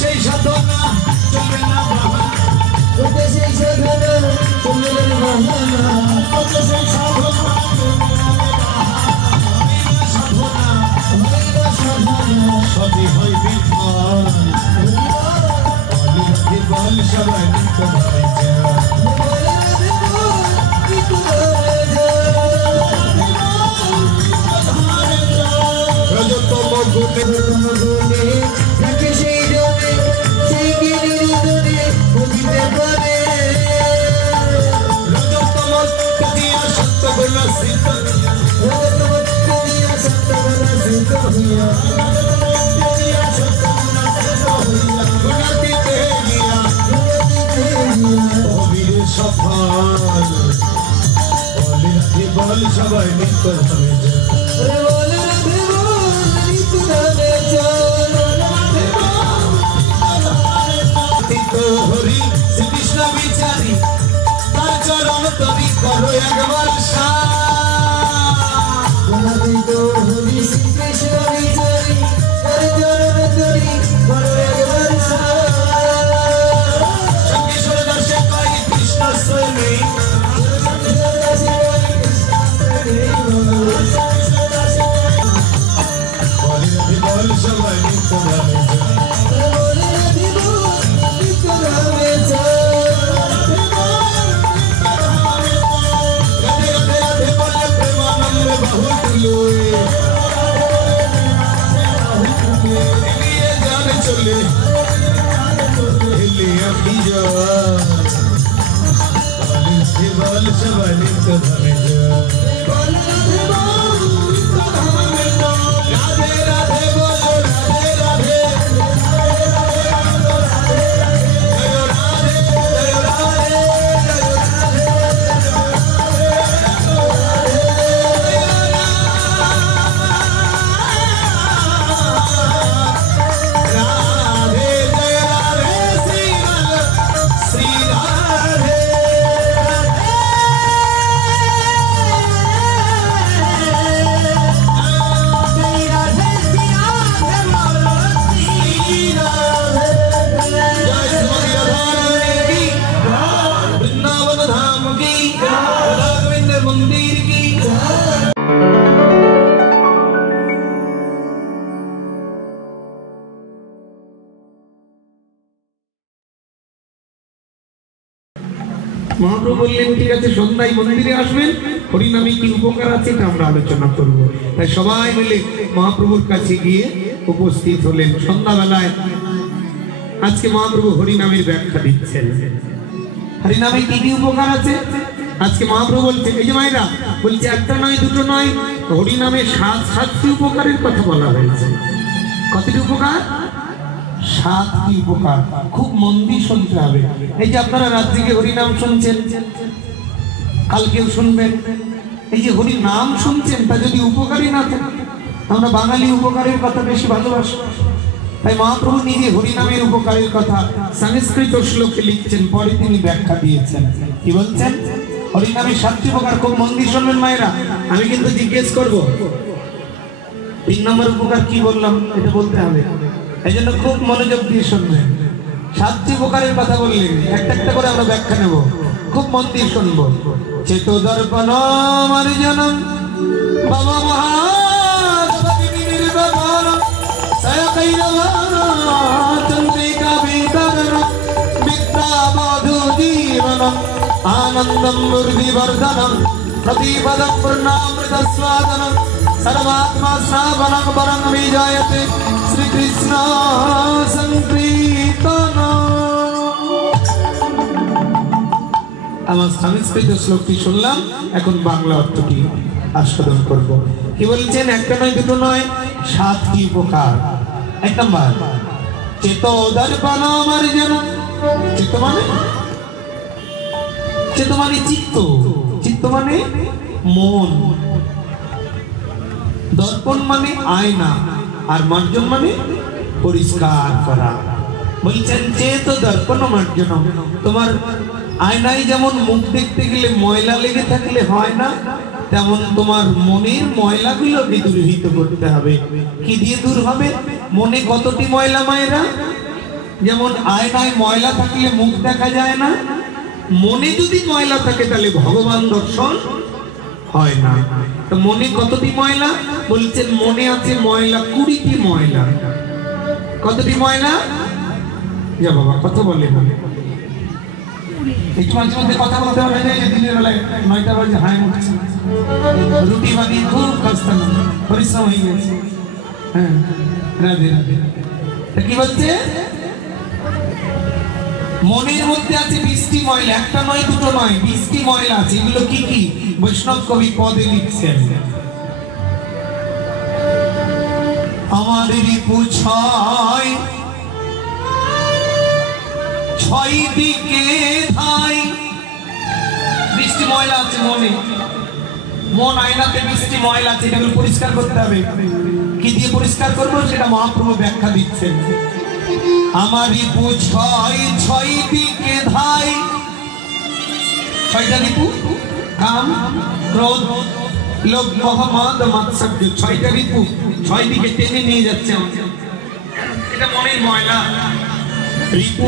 সেই সাধনা চলবে না বাহানা, সেই সাধনা চলবে না বাহানা, সেই সাধনা সবই হয় বিফল, বল সবাই নিত্য ধরে রজতম গুণে থাকে সেই জমে, সেই জ্ঞানীর ধনে বুঝিতে পারে রজতম দিয়া সত্য গুণ সিদ্ধ, রজতম দিয়া সত্য গুণ সিদ্ধ হইয়া গুণাতীতে গিয়া অবির সফল, বলে রাধে বল সবাই নিত্য ধামে যায়, বলে রাধে বল নিত্য ধামে যায়, হরি শ্রীকৃষ্ণ বিচারি তার চরণ তরি করো একবার হরি শ্রীকৃষ্ণ বিচারি তার চরণ তরি করো একবার শঙ্কেশ্বর দাসে কই কৃষ্ণ স্বয়ং বল সবাই নিত্য ধামে চলে বল সবাই নিত্য ধামে রাধে রাধে বল রাধে রাধে মহাপ্রভু বললেন ঠিক আছে সন্ধ্যায় মন্দিরে আসবেন, হরিনামে কি উপকার আছে এটা আমরা আলোচনা করব। তাই সবাই মিলে মহাপ্রভুর কাছে গিয়ে উপস্থিত হলেন। সন্ধ্যাবেলায় আজকে মহাপ্রভু হরিনামের ব্যাখ্যা দিচ্ছেন। হরিনামে কি কি উপকার আছে আজকে মহাপ্রভু বলছেন। এই যে মায়েরা বলছে একটা নয় দুটো নয়, হরিনামে সাতটি উপকারের কথা বলা হয়েছে। কতটি উপকার? 7টি উপকার। খুব মন দিয়ে শুনতে হবে। এই যে আপনারা রাত থেকে হরিনাম শুনছেন, কালকেও শুনবেন। এই যে হরি নাম শুনছেন তা যদি উপকারী না থাকে, আমরা বাঙালি উপকারের কথা বেশি ভালোবাসি। তাই মহাপ্রভু নিজে হরিনামের উপকারের কথা সংস্কৃত শ্লোকে লিখছেন, পরে তিনি ব্যাখ্যা দিয়েছেন। কি বলছেন? হরিনামের 7টি উপকার। খুব মন দিয়ে শুনবেন মায়েরা। আমি কিন্তু জিজ্ঞেস করব 3 নম্বর উপকার কি বললাম এটা বলতে হবে। এই জন্য খুব মনোযোগ দিয়ে শুনবেন। 7টি উপকারের কথা বললেন, একটা একটা করে আমরা ব্যাখ্যা নেব। খুব মন দিয়ে শুনবো। চেতো দর্পণ মার্জনম বাবা মহাগণপতি নির্বাণ সয়কৈরবাণ চন্দ্রিকা বিতরণ বিদ্যা বধূ জীবনম আনন্দম বুদ্ধিবর্ধনম প্রতিপদম পূর্ণামৃত স্বাদনম सर्वात्मा श्रावणं वरं विजायते श्री कृष्ण संकीर्तन। আমার সংস্কৃত শ্লোকটি শুনলাম, এখন বাংলা অর্থটি আস্বাদন করব। কি বলছেন? একটা নয় দুটো নয়, 7টি উপকার। 1 নম্বর চেতো দর্পণ মার্জন। চেতো মানে চিত্ত, চিত্ত মানে মন, দর্পণ মানে আয়না, আর মার্জন মানে পরিষ্কার করা। বলছেন চেত দর্পণ মার্জন, তোমার আয়নায় যেমন মুখ দেখতে গেলে ময়লা লেগে থাকলে হয় না, তেমন তোমার মনের ময়লাগুলোকে দূরীভূত করতে হবে। কি দিয়ে দূর হবে? মনে কতটি ময়লা মায়েরা? যেমন আয়নায় ময়লা থাকলে মুখ দেখা যায় না, মনে যদি ময়লা থাকে তাহলে ভগবান দর্শন হয় না। তো মনে কতটি ময়লা? বলছেন মনে আছে ময়লা 20টি ময়লা। কতটি ময়লা? যা বাবা কথা বলে একটু মাঝে মধ্যে কথা বলতে হবে যে দিনের বেলায় 9টা বাজে হাই উঠছে, রুটি বানিয়ে খুব কষ্ট পরিশ্রম হয়ে গেছে। হ্যাঁ রাধে রাধে। কি বলছে? মনের মধ্যে আছে 20টি ময়লা, একটা নয় দুটো নয় 20টি ময়লা আছে। এগুলো কি কি? বৈষ্ণব কবি পদে লিখছেন, আমার রিপু ছয় দিকে ধাই। 20টি ময়লা আছে মনে, মন আয়নাতে 20টি ময়লা আছে, এগুলো পরিষ্কার করতে হবে। কি দিয়ে পরিষ্কার করবো সেটা মহাপ্রভু ব্যাখ্যা দিচ্ছেন। আমার রিপু ছয় দিকে ধাই। 6টা রিপু, কাম ক্রোধ লোভ মোহ মদ মাৎসর্য, 6টা রিপু 6 দিকে টেনে নিয়ে যাচ্ছে আমাকে, এটা মনের ময়লা। রিপু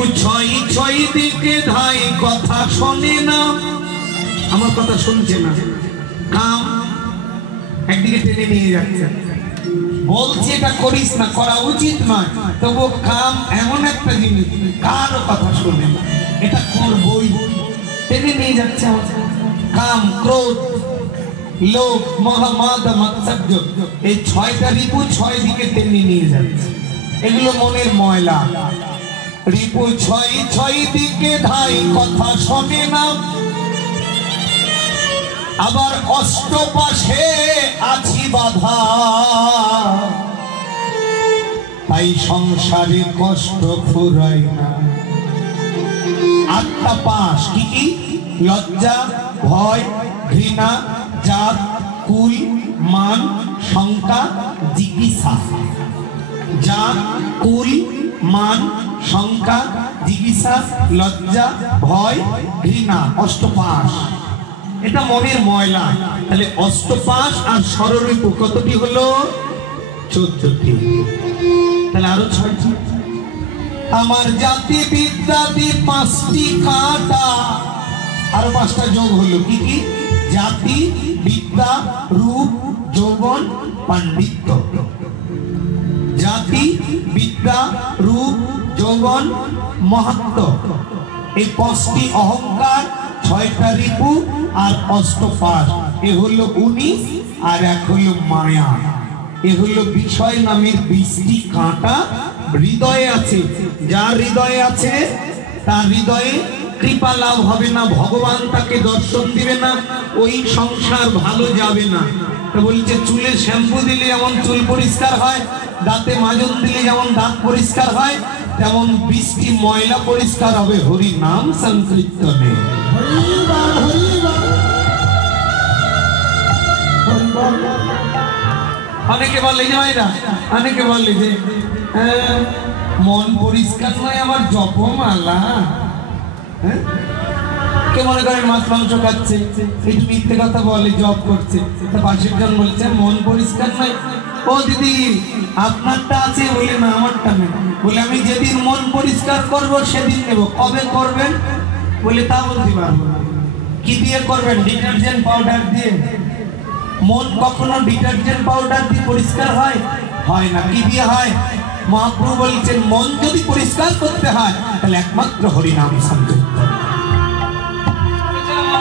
ছয় দিকে ধাই, কথা শোনে না, আমার কথা শুনছে না। কাম একদিকে টেনে নিয়ে যাচ্ছে, বলছে এটা করিস না, করা উচিত নয়, তবু কাম এমন একটা জিনিস কারো কথা শুনে না, এটা করবই, টেনে নিয়ে যাচ্ছে আমাকে। কাম ক্রোধ লোভ মোহ মদ মাৎসর্য, এই 6টা রিপু 6 দিকে টেনে নিয়ে যাচ্ছে, এগুলো মনের ময়লা। রিপু ছয় দিকে ধাই, কথা শোনে না, আবার অষ্টপাশে আছি বাধা, তাই সংসারে কষ্ট ফুরাই না। 8টা পাশ কি কি? লজ্জা, ভয়, ঘৃণা, জাত, কুল, মান, শঙ্কা, জিজ্ঞাসা। জাত, কুল, মান, শঙ্কা, জিজ্ঞাসা, লজ্জা, ভয়, ঘৃণা, অষ্টপাশ, এটা মনের ময়লা। তাহলে অষ্টপাশ আর ষড়রিপু কতটি হলো? 14টি। তাহলে আরো 6টি। আমার জাতি বিদ্যাদি 5টি কাঁটা, আরো 5টা যোগ হলো। কি কি? জাতি, বিদ্যা, রূপ, যৌবন, পাণ্ডিত্য। জাতি, বিদ্যা, রূপ, যৌবন, মাহাত্ম্য, এই 5টি অহংকার, 6টা রিপু আর অষ্টপাশ, এ হলো 19, আর এক হলো মায়া, এ হলো বিষয় নামের 20টি কাঁটা হৃদয়ে আছে। যার হৃদয়ে আছে তার হৃদয়ে কৃপা লাভ হবে না, ভগবান তাকে দর্শন দিবে না, ওই সংসার ভালো যাবে না। বলছে চুলে শ্যাম্পু দিলে যেমন চুল পরিষ্কার হয়, দাঁতে মাজন দিলে যেমন দাঁত পরিষ্কার হয়, তেমন 20টি ময়লা পরিষ্কার হবে হরি নাম সংকীর্তনে। অনেকে বলে যে ভাইরা, অনেকে বলে যে মন পরিষ্কার নয় আমার জপমালা। কে মনে করেন মাছ মাংস খাচ্ছে, একটু মিথ্যে কথা বলে, জপ করছে, তা পাশের জন বলছে মন পরিষ্কার নয়। ও দিদি আপনারটা আছে? বলে না আমারটা নেই। বলে আমি যেদিন মন পরিষ্কার করব সেদিন নেব। কবে করবেন? বলে তা বলতে পারবো না। কি দিয়ে করবেন? ডিটারজেন্ট পাউডার দিয়ে। মন কখনো ডিটারজেন্ট পাউডার দিয়ে পরিষ্কার হয়? হয় না। কি দিয়ে হয়? মহাপ্রভু বলছেন মন যদি পরিষ্কার করতে হয় তাহলে একমাত্র হরিনাম সংকীর্তন।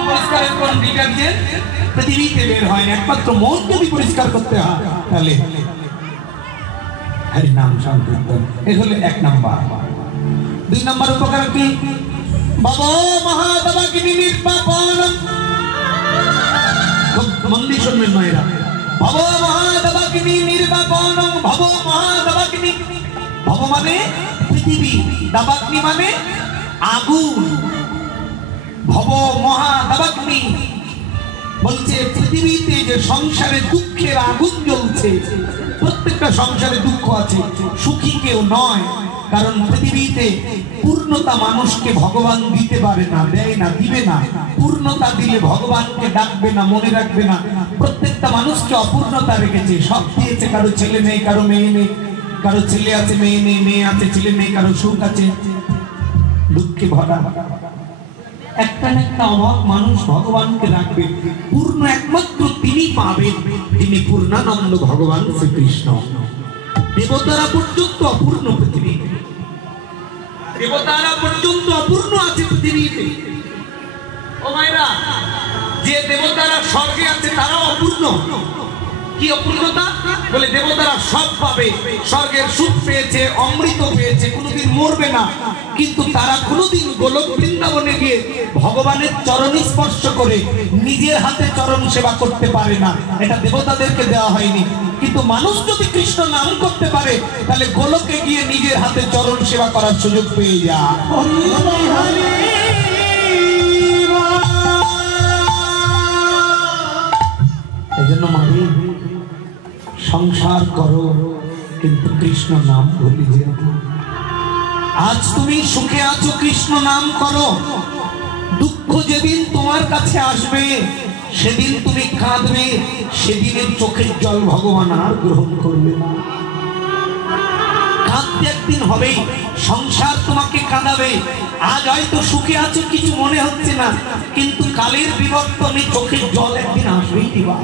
পরিষ্কারের কোন ডিটারজেন্ট পৃথিবীতে বের হয় না, একমাত্র মন যদি পরিষ্কার করতে হয় তাহলে হরিনাম সংকীর্তন। এই হলো 1 নাম্বার। 2 নাম্বার উপকার কি? বাবা মহাদেবাগ্নি নির্বাপনম। মন দিয়ে শুনবেন মায়েরা। ভব মহাদেবাগ্নি নির্বাপনম। ভব মহাদেবাগ্নি, ভব মানে পৃথিবী, দাবাগ্নি মানে আগুন। ভব মহাদেবাগ্নি বলছে পৃথিবীতে যে সংসারে দুঃখের আগুন জ্বলছে, প্রত্যেকটা সংসারে দুঃখ আছে, সুখী কেউ নয়। কারণ পৃথিবীতে পূর্ণতা মানুষকে ভগবান দিতে পারে না, দেয় না, দিবে না। পূর্ণতা দিলে ভগবানকে ডাকবে না, মনে রাখবে না। প্রত্যেকটা মানুষকে অপূর্ণতা রেখেছে, সব দিয়েছে। কারো ছেলে নেই, কারো মেয়ে নেই, কারো ছেলে আছে মেয়ে নেই, মেয়ে আছে ছেলে নেই, কারো সুখ আছে দুঃখে ভরা। একটা না একটা অভাব মানুষ ভগবানকে রাখবে। পূর্ণ একমাত্র তিনি পাবেন, তিনি পূর্ণানন্দ ভগবান শ্রীকৃষ্ণ। দেবতারা পর্যন্ত অপূর্ণ পৃথিবীতে, দেবতারা পর্যন্ত অপূর্ণ আছে পৃথিবীতে। ও মায়েরা, যে দেবতারা স্বর্গে আছে তারাও অপূর্ণ। কি অপূর্ণতা? বলে দেবতারা সব পাবে, স্বর্গের সুখ পেয়েছে, অমৃত পেয়েছে, কোনোদিন মরবে না। কিন্তু তারা কোনোদিন গোলক বৃন্দাবনে গিয়ে ভগবানের চরণ স্পর্শ করে নিজের হাতে চরণ সেবা করতে পারে না। এটা দেবতাদেরকে দেওয়া হয়নি। কিন্তু মানুষ যদি কৃষ্ণ নাম করতে পারে তাহলে গোলকে গিয়ে নিজের হাতে চরণ সেবা করার সুযোগ পেয়ে যায়। এই জন্য মারি সংসার করো কিন্তু কৃষ্ণ নাম ভুলে যেও না। আজ তুমি সুখে আছো, কৃষ্ণ নাম করো। দুঃখ যেদিন তোমার কাছে আসবে সেদিন তুমি কাঁদবে, সেদিনের চোখের জল ভগবান আর গ্রহণ করবে না। কাঁদতে একদিন হবেই, সংসার তোমাকে কাঁদাবে। আজ হয়তো সুখে আছো, কিছু মনে হচ্ছে না, কিন্তু কালের বিবর্তনে চোখের জল একদিন আসবেই দিবা।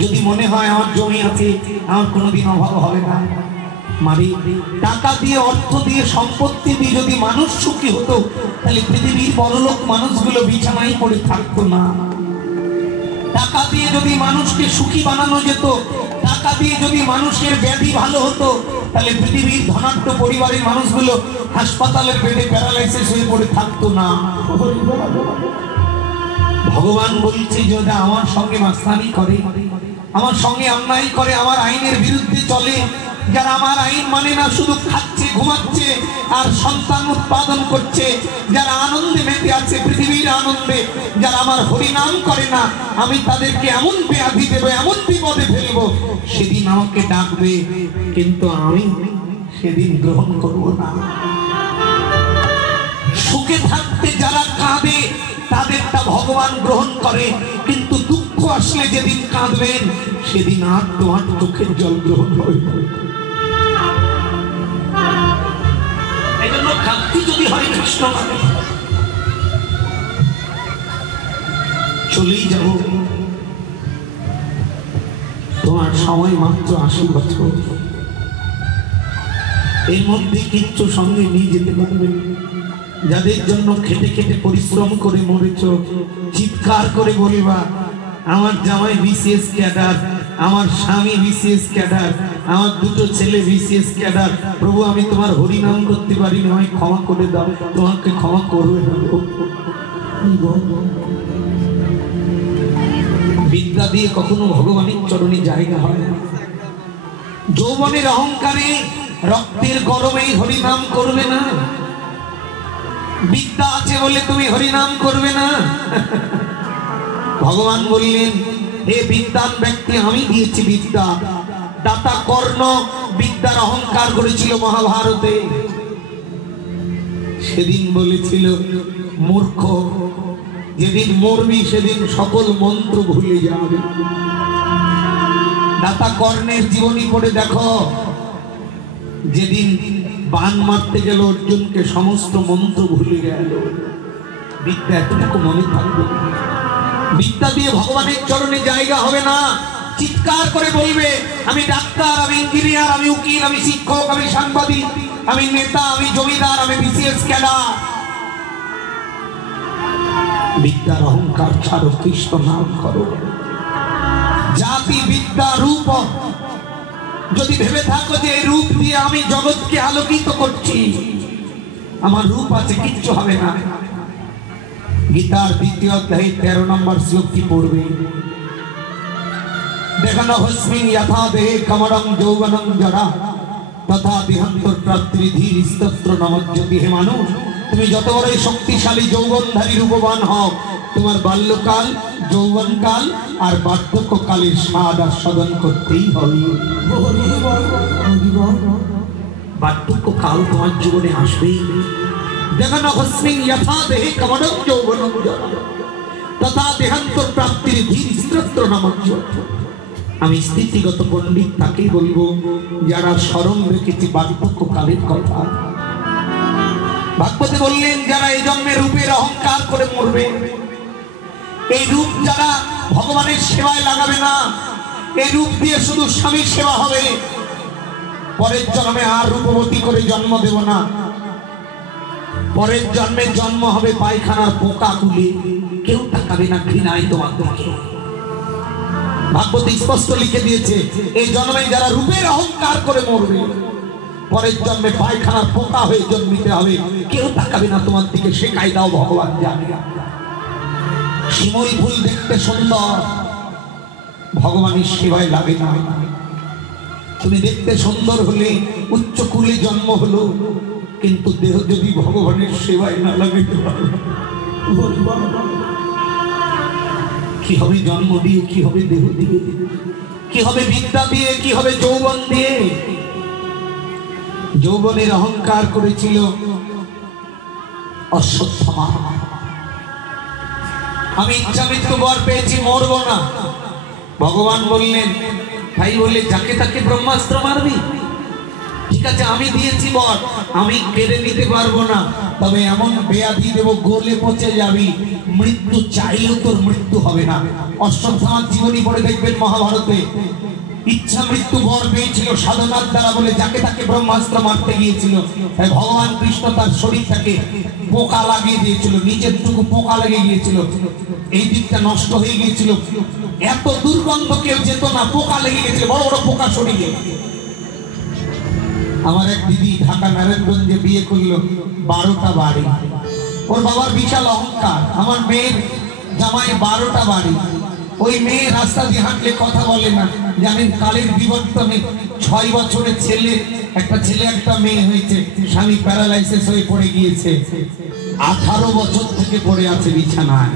যদি মনে হয় আমার জমি আছে, আমার কোনোদিন অভাব হবে না। মারি টাকা দিয়ে, অর্থ দিয়ে, সম্পত্তি দিয়ে যদি মানুষ সুখী হতো তাহলে পৃথিবীর বড়লোক মানুষগুলো বিছানায় পড়ে থাকতো না। টাকা দিয়ে যদি মানুষকে সুখী বানানো যেত, টাকা দিয়ে যদি মানুষের ব্যাধি ভালো হতো তাহলে পৃথিবীর ধনাঢ্য পরিবারের মানুষগুলো হাসপাতালের বেডে প্যারালাইসিস হয়ে পড়ে থাকতো না। ভগবান বলছে যদি আমার সঙ্গে মাস্তানি করে, আমার সঙ্গে অন্যায় করে, আমার আইনের বিরুদ্ধে চলে, যারা আমার আইন মানে না, শুধু খাচ্ছে, ঘুমাচ্ছে আর সন্তান উৎপাদন করছে, যারা আনন্দে মেতে আছে পৃথিবীর আনন্দে, যারা আমার হরিনাম করে না, আমি তাদেরকে এমন ব্যাধি দেবো, এমন বিপদে ফেলবো, সেদিন আমাকে ডাকবে, কিন্তু আমি সেদিন গ্রহণ করব না। সুখে থাকতে যারা কাঁদে তাদেরটা ভগবান গ্রহণ করে, কিন্তু দুঃখ আসলে যেদিন কাঁদবেন সেদিন আর তোমার চোখের জল গ্রহণ হবে। এই জন্য কাঁদতে যদি হয় কৃষ্ণ নামে চলেই যাব। তোমার সময় মাত্র 80 বছর, এর মধ্যে কিচ্ছু সঙ্গে নিয়ে যেতে পারবে। যাদের জন্য খেটে খেটে পরিশ্রম করে মরেছ, চিৎকার করে বলবা আমার জামাই বিসিএস ক্যাডার, আমার স্বামী বিসিএস ক্যাডার, আমার দুটো ছেলে বিসিএস ক্যাডার, প্রভু আমি তোমার হরিনাম করতে পারি না, আমায় ক্ষমা করে দাও। তোমাকে ক্ষমা করবে না। বিদ্যা দিয়ে কখনো ভগবানের চরণে জায়গা হয় না। যৌবনের অহংকারে, রক্তের গরমে হরিনাম করবে না। বিদ্যা আছে বলে তুমি হরিনাম করবে না। ভগবান বললেন হে বিদ্যান ব্যক্তি, আমি দিয়েছি বিদ্যা। দাতা কর্ণ বিদ্যার অহংকার করেছিল মহাভারতে, সেদিন বলেছিল মূর্খ, যেদিন মরবি সেদিন সকল মন্ত্র ভুলে যাবে। দাতা কর্ণের জীবনী পড়ে দেখো, যেদিন বান মারতে গেল অর্জুনকে সমস্ত মন্ত্র ভুলে গেল। বিদ্যা এতটুকু মনে থাকবে। বিদ্যা দিয়ে ভগবানের চরণে জায়গা হবে না। চিৎকার করে বলবে আমি ডাক্তার, আমি ইঞ্জিনিয়ার, আমি উকিল, আমি শিক্ষক, আমি সাংবাদিক, আমি নেতা, আমি জমিদার, আমি বিসিএস ক্যাডার। বিদ্যার অহংকার ছাড়ো, কৃষ্ণ নাম করো। জাতি বিদ্যা রূপ, যদি ভেবে থাকো যে এই রূপ দিয়ে আমি জগৎকে আলোকিত করছি, আমার রূপ আছে, কিচ্ছু হবে না। গীতার 2য় অধ্যায়ে 13 নম্বর শ্লোকটি পড়বে। দেখানো হস্মিন যথা দেহে কমরং যৌবনং জরা তথা দেহান্তর প্রাত্রিধীর স্তোত্র নমজ্জতি। হে মানুষ, তুমি যত বড়ই শক্তিশালী যৌবনধারী রূপবান হও, তোমার বাল্যকাল, যৌবনকাল আর বার্ধক্যকালের স্বাদ আস্বাদন করতেই হবে। বার্ধক্য কাল তোমার জীবনে আসবেই। দেখো হস্মিং যথা দেহে কমলং যৌবনং তথা দেহান্তর প্রাপ্তির ধীর স্তোত্র নমঃ। আমি স্থিতিগত পণ্ডিত তাকেই বলবো যারা স্মরণ রেখেছে বার্ধক্য কালের কথা। ভাগবতে বললেন যারা এই জন্মে রূপের অহংকার করে মরবে, এই রূপ যারা ভগবানের সেবায় লাগাবে না, এই রূপ দিয়ে শুধু স্বামীর সেবা হবে, পরের জন্মে আর রূপবতী করে জন্ম দেব না, পরের জন্মে জন্ম হবে পায়খানার পোকা তুলে, কেউ তাকাবে না ঘৃণায় তোমাকে। ভাগবত স্পষ্ট লিখে দিয়েছে এই জন্মে যারা রূপের অহংকার করে মরবে, পরের জন্মে পায়খানার পোকা হয়ে জন্মিতে হবে, কেউ তাকাবে না তোমার দিকে। শেখাই দাও ভগবান জানে। শিমুল ফুল দেখতে সুন্দর, ভগবানের সেবায় লাগে না। তুমি দেখতে সুন্দর হলে, উচ্চ কুলে জন্ম হলো, কিন্তু দেহ যদি ভগবানের সেবায় না লাগে কি হবে? জন্ম দিয়ে কি হবে? দেহ দিয়ে কি হবে? বিদ্যা দিয়ে কি হবে? যৌবন দিয়ে। যৌবনের অহংকার করেছিল অশ্বত্থামা। আমি ইচ্ছা মৃত্যু বর পেয়েছি, মরব না। ভগবান বললেন, ভাই বললে যাকে তাকে ব্রহ্মাস্ত্র মারবি? ঠিক আছে, আমি দিয়েছি বর, আমি কেড়ে নিতে পারবো না, তবে এমন ব্যাধি দেব গলে পচে যাবি, মৃত্যু চাইলেও তোর মৃত্যু হবে না। অশ্বত্থামার জীবনী পড়ে দেখবেন মহাভারতে। ইচ্ছা মৃত্যু বর পেয়েছিল সাধনার দ্বারা বলে যাকে তাকে ব্রহ্মাস্ত্র মারতে গিয়েছিল। তাই ভগবান কৃষ্ণ তার শরীরটাকে পোকা লাগিয়ে দিয়েছিল, নিচের টুকু পোকা লেগে গিয়েছিল, এই দিকটা নষ্ট হয়ে গিয়েছিল, এত দুর্গন্ধ কেউ যেত না, পোকা লেগে গেছিল, বড় বড় পোকা শরীরে। আমার এক দিদি ঢাকা নারায়ণগঞ্জে বিয়ে করলো, 12টা বাড়ি। ওর বাবার বিশাল অহংকার, আমার মেয়ের জামাই 12টা বাড়ি। ওই মেয়ে রাস্তা দিয়ে হাঁটলে কথা বলে না। জানেন কালের বিবর্তনে 6 বছরের ছেলে, একটা ছেলে একটা মেয়ে হয়েছে, স্বামী প্যারালাইসিস হয়ে পড়ে গিয়েছে, 18 বছর থেকে পড়ে আছে বিছানায়।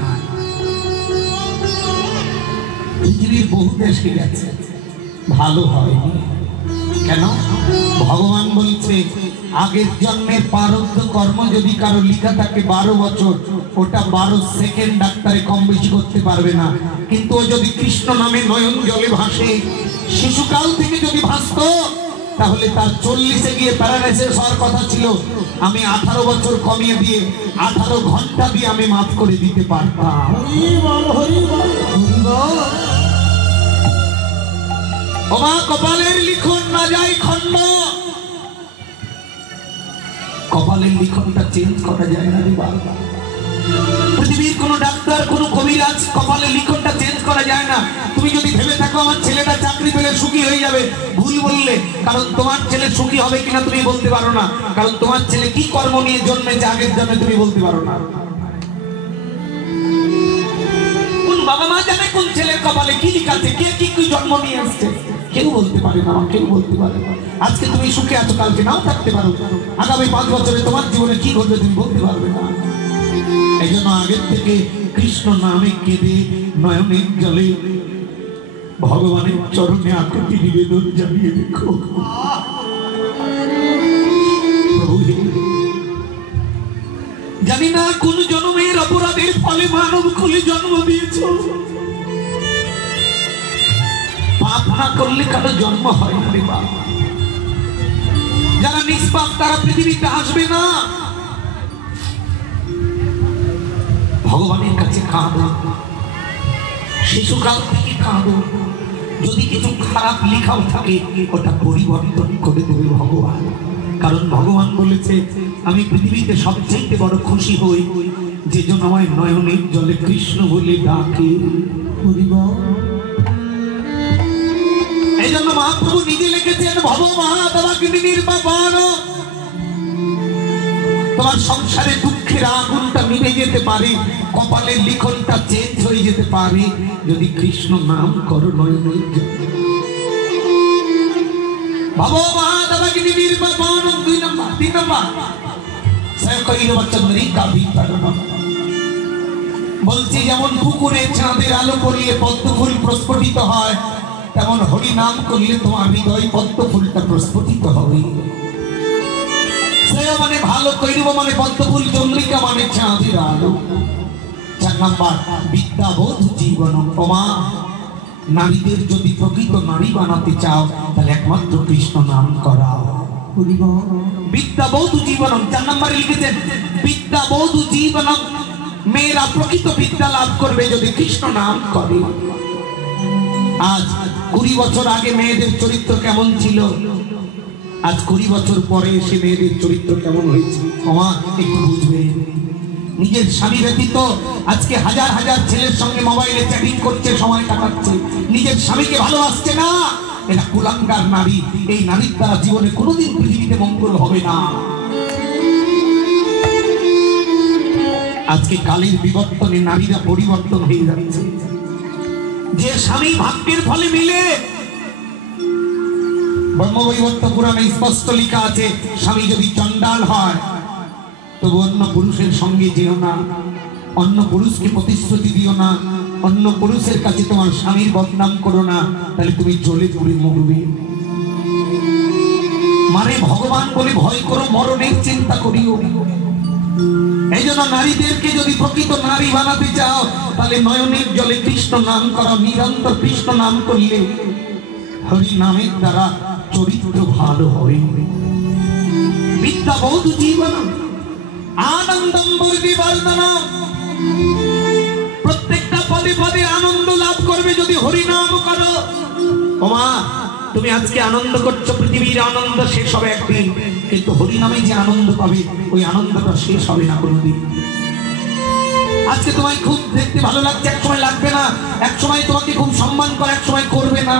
পৃথিবীর বহু দেশে গেছে, ভালো হয়নি। কেন? ভগবান বলছে আগের জন্মের প্রারব্ধ কর্ম যদি কারো লিখা থাকে 12 বছর, ওটা 12 সেকেন্ড ডাক্তারে কম বেশি করতে পারবে না। কিন্তু ও যদি কৃষ্ণ নামে নয়ন জলে ভাসে, শিশুকাল থেকে যদি ভাসতো, তাহলে তার 40-এ গিয়ে প্যারালাইসিস হওয়ার কথা ছিল। আমি 18 বছর কমিয়ে দিয়ে 18 ঘন্টা দিয়ে আমি মাফ করে দিতে পারতাম। ওমা কপালের লিখন না যায় খন্ড, কপালের লিখনটা চেঞ্জ করা যায় না রে বাবা। পৃথিবীর কোন ডাক্তার, কোন কবিরাজ কপালের লিখনটা চেঞ্জ করা যায় না। তুমি যদি ভেবে থাকো আমার ছেলেটা চাকরি পেলে সুখী হয়ে যাবে, ভুল বললে। কারণ তোমার ছেলে সুখী হবে কিনা তুমি বলতে পারো না, কারণ তোমার ছেলে কি কর্ম নিয়ে জন্মেছে আগের জন্মে তুমি বলতে পারো না। কোন বাবা মা জানে কোন ছেলের কপালে কি লিখা আছে, কে কি জন্ম নিয়ে আসছে, কেউ বলতে পারে না, কেউ বলতে পারে না। আজকে তুমি সুখে আছো, কালকে নাও থাকতে পারো। আগামী 5 বছরে তোমার জীবনে কি ঘটবে তুমি বলতে পারবে না। এই জন্য আগের থেকে কৃষ্ণ নামে কেঁদে নয়নের জলে ভগবানের চরণে আকুতি নিবেদন জানিয়ে দেখো, প্রভু জানি না কোন জন্মের অপরাধের ফলে মানব কুলে জন্ম দিয়েছ। পাপ না করলে কারো জন্ম হয় না রে বাবা। যারা নিষ্পাপ তারা পৃথিবীতে আসবে না। ভগবানের কাছে কাঁদো, শিশুকাল থেকে কাঁদো। যদি কিছু খারাপ লেখাও থাকে ওটা পরিবর্তন করে দেবে ভগবান। কারণ ভগবান বলেছে আমি পৃথিবীতে সবচেয়ে বড় খুশি হই যে জন আমায় নয়নের জলে কৃষ্ণ বলে ডাকে। এই জন্য মহাপ্রভু নিজে লিখেছেন ভব মহাদেবাগ্নি নির্বাপন। তোমার সংসারে দুঃখের আগুনটা নিভে যেতে পারে, কপালের লিখনটা চেঞ্জ হয়ে যেতে পারে যদি কৃষ্ণ নাম করো নয়নের জলে। ভব মহাদেবাগ্নি নির্বাপন 2 নম্বর। 3 নম্বর বলছি যেমন পুকুরে চাঁদের আলো পড়লে পদ্ম ফুল প্রস্ফুটিত হয়, তেমন হরি নাম করলে তোমার হৃদয় পদ্ম ফুলটা প্রস্ফুটিত হবে। শ্রেয় মানে ভালো, কৈরব মানে পদ্মফুল, চন্দ্রিকা মানে চাঁদের আলো। 4 নাম্বার বিদ্যাবোধ জীবন। ওমা, নারীদের যদি প্রকৃত নারী বানাতে চাও তাহলে একমাত্র কৃষ্ণ নাম করাও। বিদ্যাবোধ জীবনম। 4 নম্বরে লিখেছেন বিদ্যাবোধ জীবনম। মেয়েরা প্রকৃত বিদ্যা লাভ করবে যদি কৃষ্ণ নাম করে। আজ 20 বছর আগে মেয়েদের চরিত্র কেমন ছিল, আজ 20 বছর পরে এসে মেয়েদের চরিত্র কেমন হয়েছে ওমা একটু বুঝবে। নিজের স্বামী ব্যতীত আজকে হাজার হাজার ছেলের সঙ্গে মোবাইলে চ্যাটিং করছে, সময় কাটাচ্ছে, নিজের স্বামীকে ভালোবাসছে না। এটা কুলাঙ্গার নারী। এই নারীর দ্বারা জীবনে কোনোদিন পৃথিবীতে মঙ্গল হবে না। আজকে কালের বিবর্তনে নারীরা পরিবর্তন হয়ে যাচ্ছে। যে স্বামী ভাগ্যের ফলে মিলে, ব্রহ্মবৈবর্ত পুরাণে স্পষ্ট লেখা আছে, স্বামী যদি চণ্ডাল হয় তবু অন্য পুরুষের সঙ্গে যেও না, অন্য পুরুষকে প্রতিশ্রুতি দিও না, অন্য পুরুষের কাছে তোমার স্বামীর বদনাম করো না, তাহলে তুমি জ্বলে পুড়ে মরবে। মানে ভগবান বলে ভয় করো, মরণের চিন্তা করিও। এই জন্য নারীদেরকে যদি প্রকৃত নারী বানাতে চাও তাহলে নয়নের জলে কৃষ্ণ নাম করো। নিরন্তর কৃষ্ণ নাম করলে হরি নামের দ্বারা চরিত্র ভালো হবে। বিদ্যাবোধ জীবনম আনন্দম বর্ধিবর্ধনম। প্রত্যেকটা পদে পদে আনন্দ লাভ করবে যদি হরি নাম করো। ওমা, তুমি আজকে আনন্দ করছো, পৃথিবীর আনন্দ শেষ হবে একদিন, কিন্তু হরি নামে যে আনন্দ পাবে ওই আনন্দটা শেষ হবে না কোনোদিন। আজকে তোমায় খুব দেখতে ভালো লাগছে, এক সময় লাগবে না, এক সময় তোমাকে খুব সম্মান করে, এক সময় করবে না।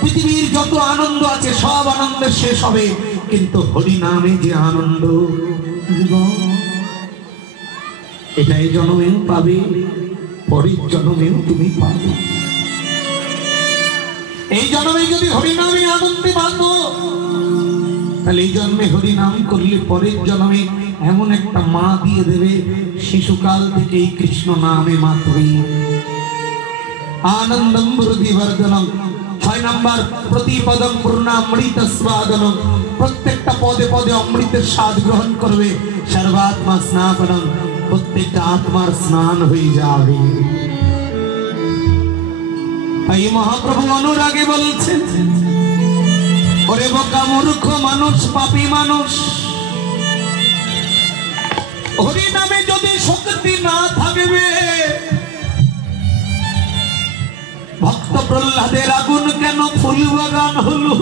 পৃথিবীর যত আনন্দ আছে সব আনন্দ শেষ হবে, কিন্তু হরি নামে যে আনন্দ এটা এই জন্মেও পাবে, পরের জন্মেও তুমি পাবে। এই জন্মে যদি হরি নামে আনন্দে বাঁধো তাহলে এই জন্মে হরি নাম করলে পরের জন্মে এমন একটা মা দিয়ে দেবে, শিশুকাল থেকেই কৃষ্ণ নামে মাতবে। আনন্দম বর্ধিবর্ধনম। 6 নম্বর প্রতিপদম পূর্ণামৃত স্বাদনম। প্রত্যেকটা পদে পদে অমৃতের স্বাদ গ্রহণ করবে। সর্বাত্মা স্নাপনম। প্রত্যেকটা আত্মার স্নান হয়ে যাবে। তাই মহাপ্রভু অনুরাগে বলছেন, ওরে বোকা মূর্খ মানুষ, পাপী মানুষ, হরি নামে যদি শক্তি না থাকবে, ভক্ত প্রহ্লাদের আগুন কেন ফুল বাগান হলো?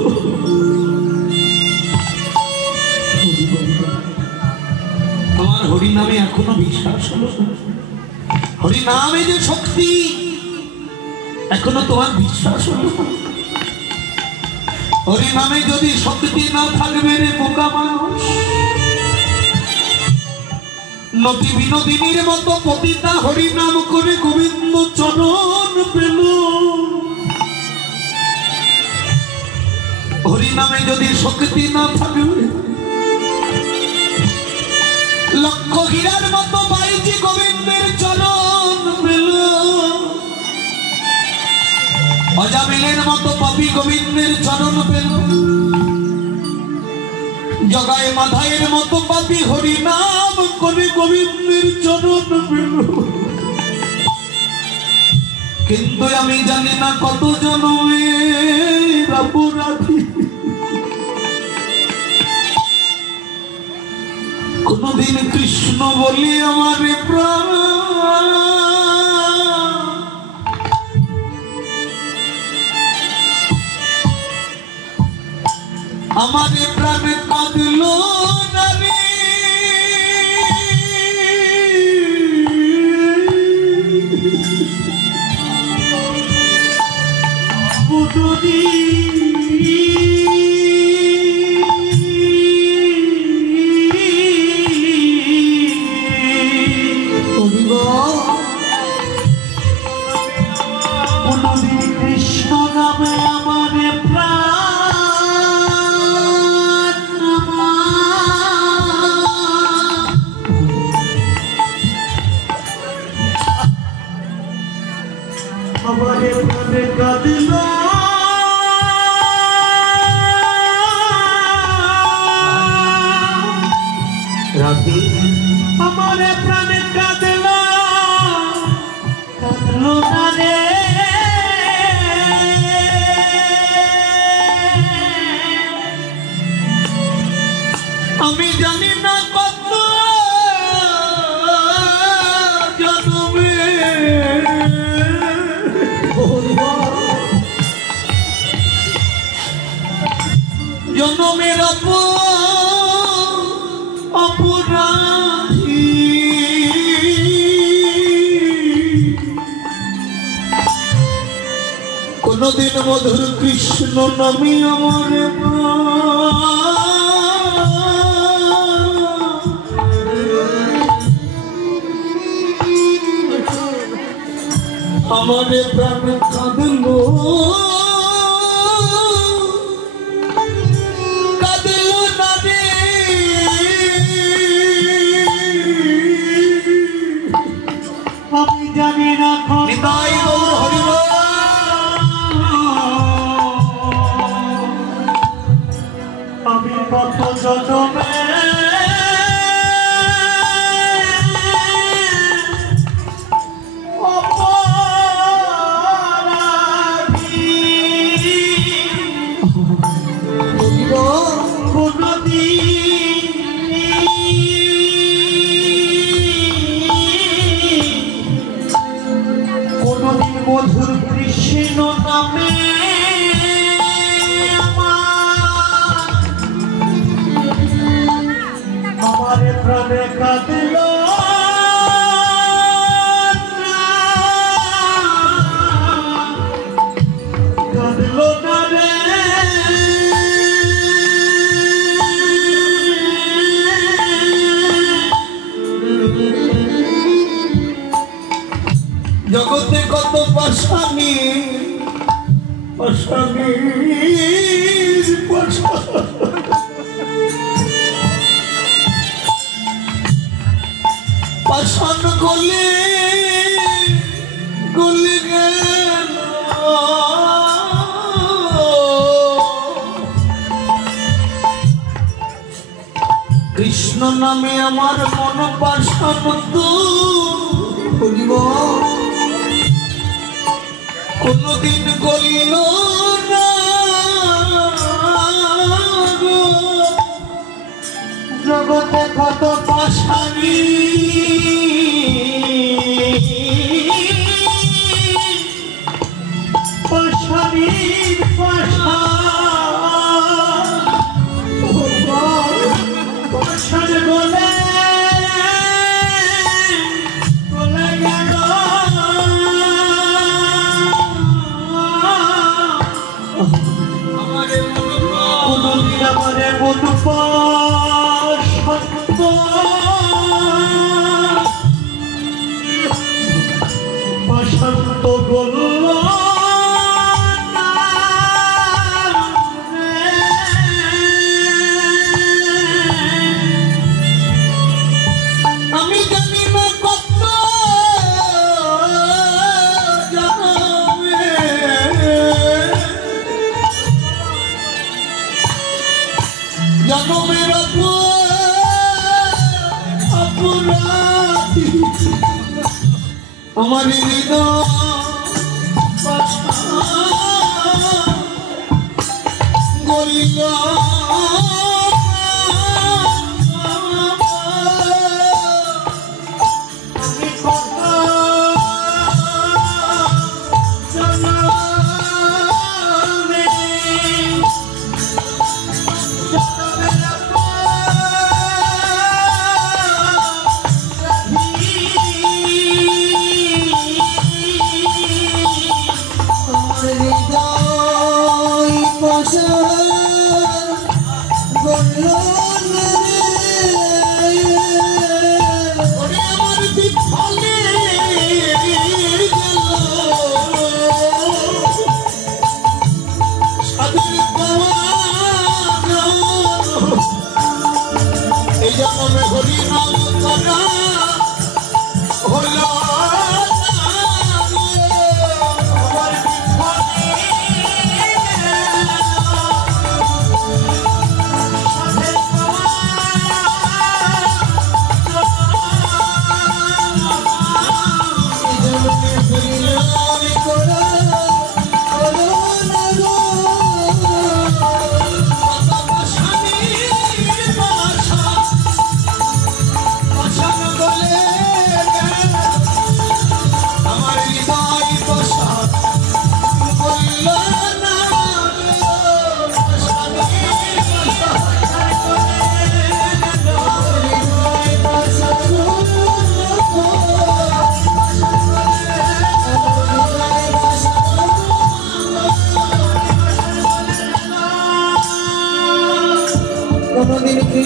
তোমার হরি নামে এখনো বিশ্বাস হলো? হরি নামে যে শক্তি এখনো তোমার বিশ্বাস হলো? হরি নামে যদি শক্তি না থাকবে রে বোকা মানুষ, নদী বিনোদিনীর মতো পতিতা হরি নাম করে গোবিন্দ চরণ পেল। হরি নামে যদি শক্তি না থাকবে, লক্ষ হীরার মতো বাইজি গোবিন্দের চরণ পেল। অজামিলের মতো পাপী গোবিন্দের চরণ পেল। জগায় মাধায়ের মতো পাপী হরি নাম করে গোবিন্দের চরণ পেল। কিন্তু আমি জানি না কত জন্মের অপরাধী কোনদিন কৃষ্ণ বলি আমার প্রাণ, আমার প্রাণে কাঁদলো নারী। বুদুরি কৃষ্ণ নামে আমার প্রাণ, আমার প্রাণে কাঁদিল। আমি জানি না কত জন্মে জন্মের অপরাধী কোনদিন মধুর কৃষ্ণ নামে আমার আমারে প্রাণ কাঁদলো কাঁদলো না রে আমি জানি না নিতাই গৌর হরিব আমি কত জন্মে মধুর কৃষ্ণ নামে আমার প্রাণে কাঁদিল কাঁদিল না রে জগতে কত পাশানি পাশান গলে গলে গেল কৃষ্ণ নামে আমার মন পাশান বলিব কোনদিন গলিল না জগতে কত পাশানি পাশানি পাশান গলে বসন্ত বলল আমি জানি না কত জন্মে জন্মের অপরাধী আমার হৃদয় গলিল আমি কত জন্মে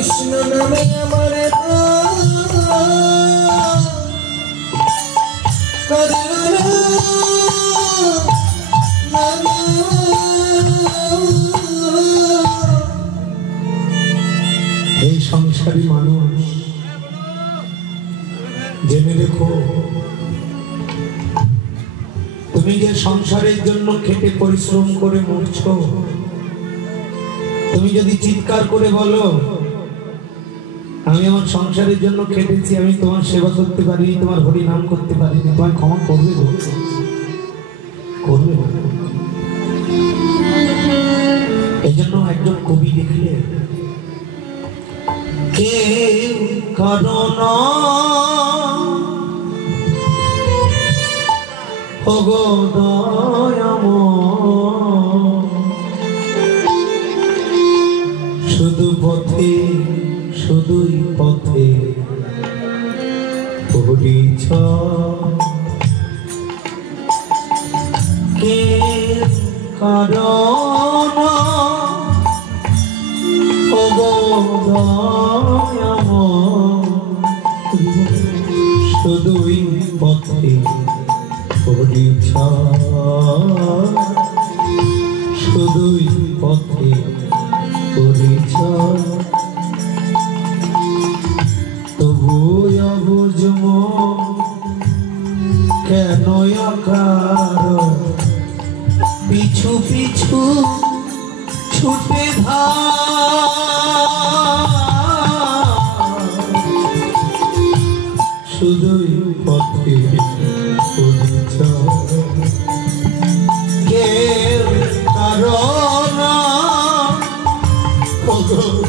কৃষ্ণ নামে আমার এই সংসারী মানুষ জেনে রেখো, তুমি যে সংসারের জন্য খেটে পরিশ্রম করে মরছো, তুমি যদি চিৎকার করে বলো আমি আমার সংসারের জন্য খেটেছি, আমি তোমার সেবা করতে পারিনি, তোমার হরি নাম করতে পারিনি, তোমায় ক্ষমা করবে গো? করবে না। এই জন্য একজন কবি লিখলেন, কে কারণ ওগো দয়াময়, শুধু পথে শুধুই পথে পড়িছ, কে কারণ ওগো দয়াময়, শুধুই পথে পড়িছ, শুধুই পথে পড়িছ, তবু বুঝব কেন আকার পিছু পিছু ছুটে শুধুই পথে পড়িছ, কে কারণ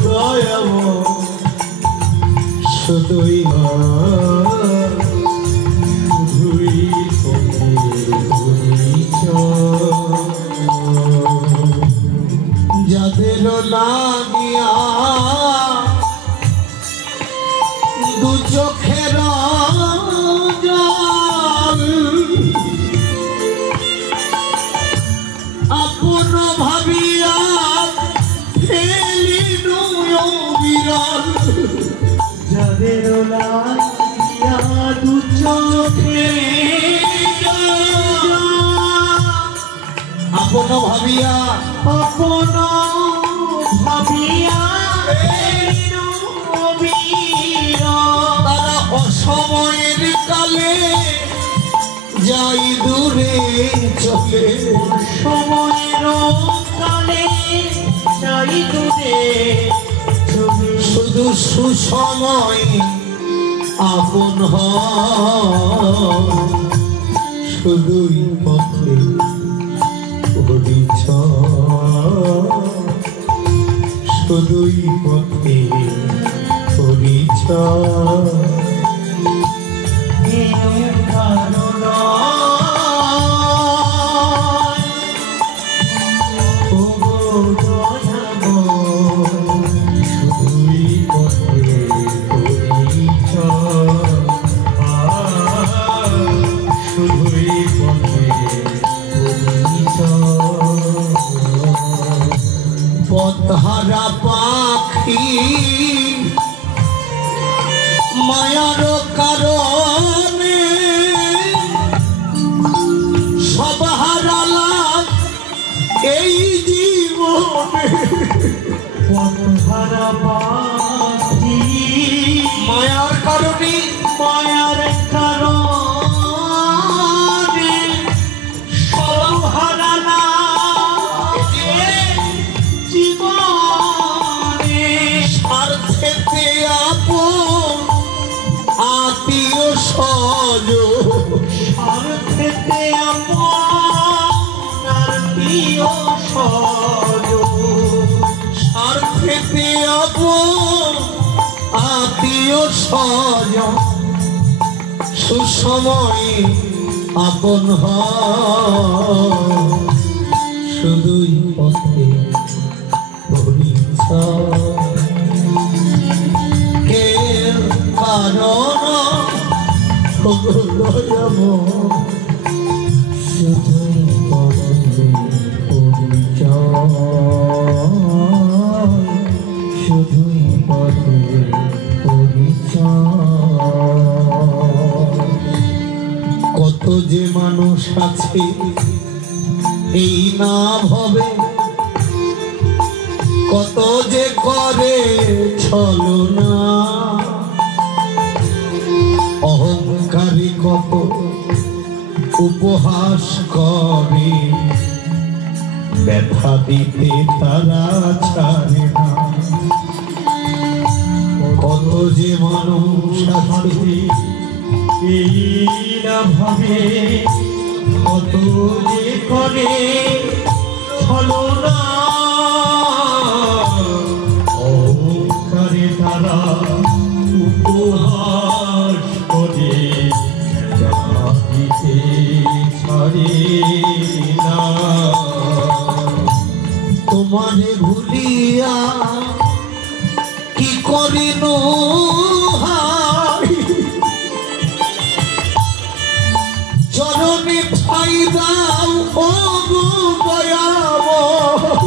দয়াময়, শুধুই শুধুই পথে পড়িছ, যাদের লাগিয়া দু চোখের জল, আপন ভাবিয়া ফেলিনু বিরল, যাদের লাগিয়া দু চোখের জল, আপন ভাবিয়া তারা অসময়ের কালে যাই দূরে চলে, সময়ের কালে যাই দূরে চলে, শুধু সুসময় আপন হয়, শুধুই পথে পড়িছ, শুধুই পথে পড়িছ, শুধুই পথে পড়িছ, শুধুই পথে পড়িছ, পথহারা পাখি মায়ার কারণে সব হারালাম এই জীবনে, পথহারা পাখি মায়ার কারণে, মায়ার কারণে সব হারালাম জীবনে, স্বার্থেতে আপন আত্মীয় স্বজন, স্বার্থেতে আপন আত্মীয় স্বজন, স্বার্থেতে আপন আত্মীয় স্বজন, সুসময় আপন হয়, শুধুই পথে পড়িছ, কে কারণ শুধুই পথে পড়িছ, শুধুই পথে মানুষ আছে এই না ভাবে, কত যে করে ছলনা, অহংকারী কত উপহাস করে, ব্যথা দিতে তারা ছাড়ে না। কত যে মানুষ আছে এই না ভাবে, কত যে করে ছলনা, অহংকারে তারা উপহাস করে, ব্যথা দিতে ছাড়ে না। তোমারে ভুলিয়া কি করিল চরণে ঠাই দাও ও দয়াময়,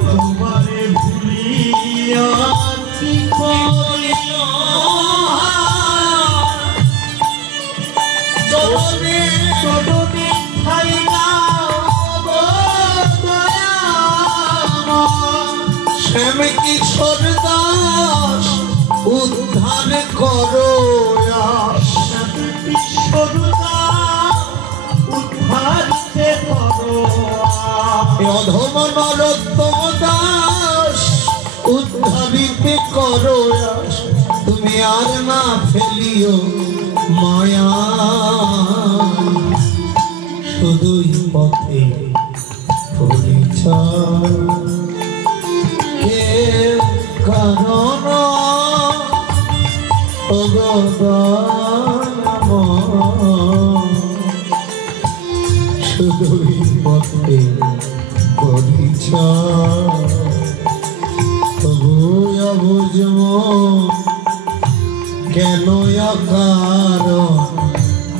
তোমারে ভুলিয়া কি করিল চরণে চরণে ঠাই দাও ও দয়াময়। শ্যাম কিশোর দাস উদ্ধার করো, কিশোর দাস উদ্ধারিতে করো, অধম নরোত্তম দাস উদ্ধারিতে করো। তুমি আর না ফেলিও মায়া, শুধুই পথে পরিচয়, কারণ শুধুই পথে পরিচয়, তবু বুঝব কেন কারণ,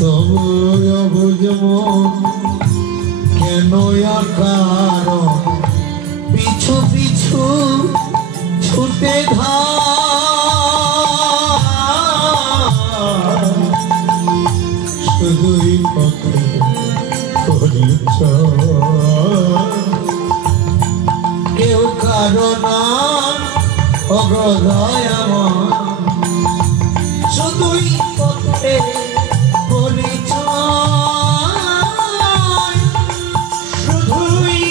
তবু বুঝব কেন কারণ, পিছু পিছু ছুটে শুধুই পথে পরিচয়, কেউ কারণ অগদয়াময়, শুধুই পথে পরিচয়, শুধুই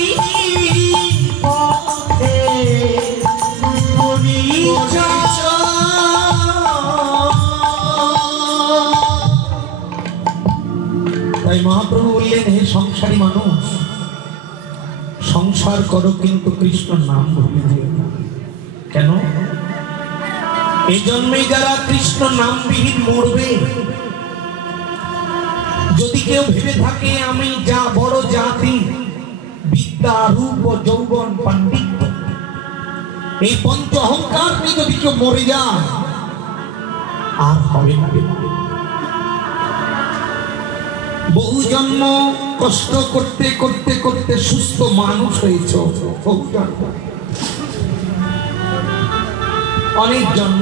পথে তাই মহাপ্রভু বললেন, হে সংসারী মানুষ, সংসার করো কিন্তু কৃষ্ণর নাম ভুলে যেও না। কেন? এই জন্মে যারা কৃষ্ণ নামবিহীন মরবে, যদি কেউ ভেবে থাকে আমি যা বড় জাতি, বিদ্যা রূপ ও যৌবন পাণ্ডিত্য, এই পঞ্চ অহংকার নিয়ে যদি কেউ মরে যায় আর হবে না। বহু জন্ম কষ্ট করতে করতে করতে সুস্থ মানুষ হয়েছ, অনেক জন্ম,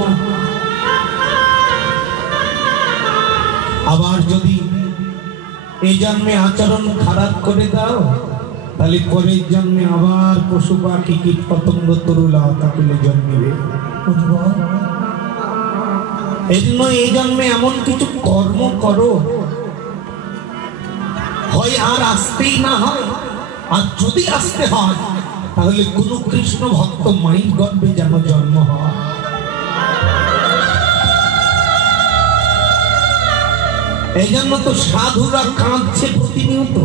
আবার যদি এই জন্মে আচরণ খারাপ করে দাও, তাহলে পরের জন্মে আবার পশু পাখি কীট পতঙ্গ তরুলা তাকুলে জন্মিবে। এই জন্য এই জন্মে এমন কিছু কর্ম করো, হয় আর আসতেই না হয়, আর যদি আসতে হয় তাহলে কোন কৃষ্ণ ভক্ত মায়ের গর্ভে যেন জন্ম হয়। এই জন্য তো সাধুরা কাঁদছে প্রতিনিয়ত,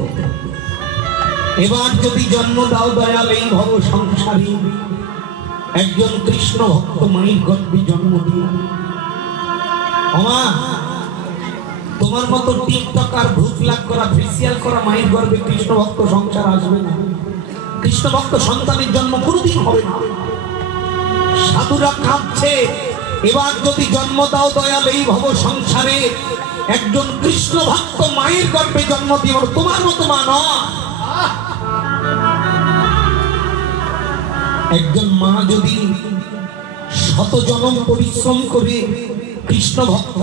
এবার যদি জন্ম দাও দয়াল এই ভব সংসারী একজন কৃষ্ণ ভক্ত মায়ের গর্ভে জন্ম দিও। আমা তোমার মতো টিকটক আর ভূত লাগ করা ফেসিয়াল করা মায়ের গর্ভে কৃষ্ণ ভক্ত সংসার আসবে না, কৃষ্ণ ভক্ত সন্তানের জন্ম কোনোদিন হবে না। সাধুরা কাঁদছে, এবার যদি জন্ম দাও দয়াল এই ভব সংসারে একজন কৃষ্ণ ভক্ত মায়ের গর্ভে জন্ম দিও। তোমার মতো মা নয়, একজন মা যদি শত জনম পরিশ্রম করে কৃষ্ণ ভক্ত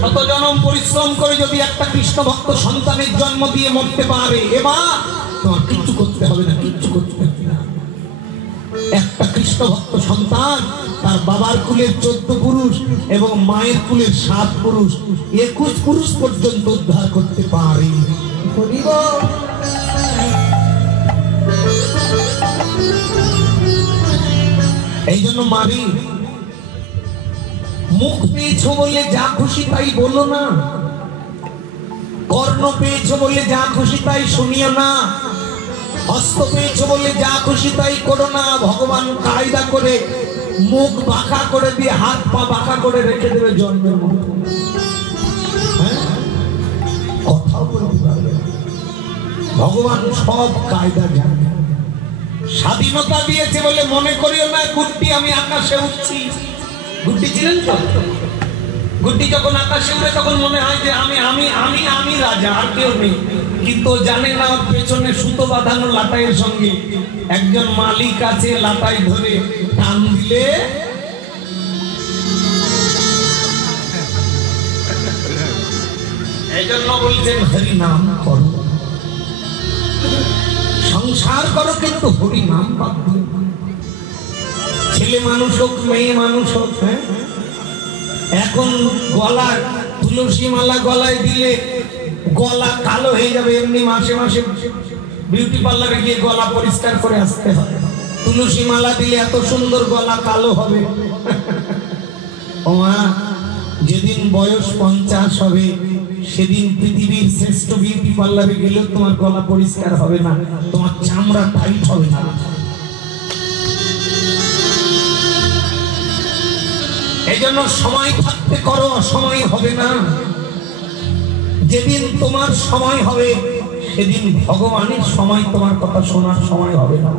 শত জনম পরিশ্রম করে যদি একটা কৃষ্ণ ভক্ত সন্তানের জন্ম দিয়ে মরতে পারে, এবার তোমার কিচ্ছু করতে হবে না, কিচ্ছু করতে হবে না। একটা কৃষ্ণ ভক্ত সন্তান তার বাবার কুলের 14 পুরুষ এবং মায়ের কুলের 7 পুরুষ 21 পুরুষ পর্যন্ত উদ্ধার করতে পারে। এই জন্য মারি, মুখ পেয়েছো বলে যা খুশি তাই বলো না, কর্ণ পেয়েছো বলে যা খুশি তাই শুনিও না, হস্ত পেয়েছো বলে যা খুশি তাই করো না। ভগবান কায়দা করে মুখ বাঁকা করে দিয়ে হাত পা বাঁকা করে রেখে দেবে জন্মের মতো, কথাও বলতে পারবে। ভগবান সব কায়দা জানে। স্বাধীনতা দিয়েছে বলে মনে করিও না গুড্ডি আমি আকাশে উঠছি। গুড্ডি ছিলেন তো? গুড্ডি যখন আকাশে উড়ে তখন মনে হয় যে আমি আমি আমি আমি রাজা, আর কেউ নেই। কিন্তু জানে না ওর পেছনে সুতো বাঁধানো লাটাইয়ের সঙ্গে একজন মালিক আছে, লাটাই ধরে টান দিলে এই জন্য বলছেন হরি নাম করো, সংসার করো কিন্তু হরি নাম বাদ দিও না। ছেলে মানুষ হোক মেয়ে মানুষ হোক, এখন গলা তুলসী মালা গলায় দিলে গলা কালো হয়ে যাবে, এমনি মাসে মাসে বিউটি পার্লারে গিয়ে গলা পরিষ্কার করে আসতে হয়। তুলসী মালা দিলে এত সুন্দর গলা কালো হবে? ও মা, যেদিন বয়স 50 হবে সেদিন পৃথিবীর শ্রেষ্ঠ বিউটি পার্লারে গেলেও তোমার গলা পরিষ্কার হবে না, তোমার চামড়া টাইট হবে না। এই জন্য সময় থাকতে করো, অসময় হবে না। যেদিন তোমার সময় হবে সেদিন ভগবানের সময় তোমার কথা শোনার সময় হবে না।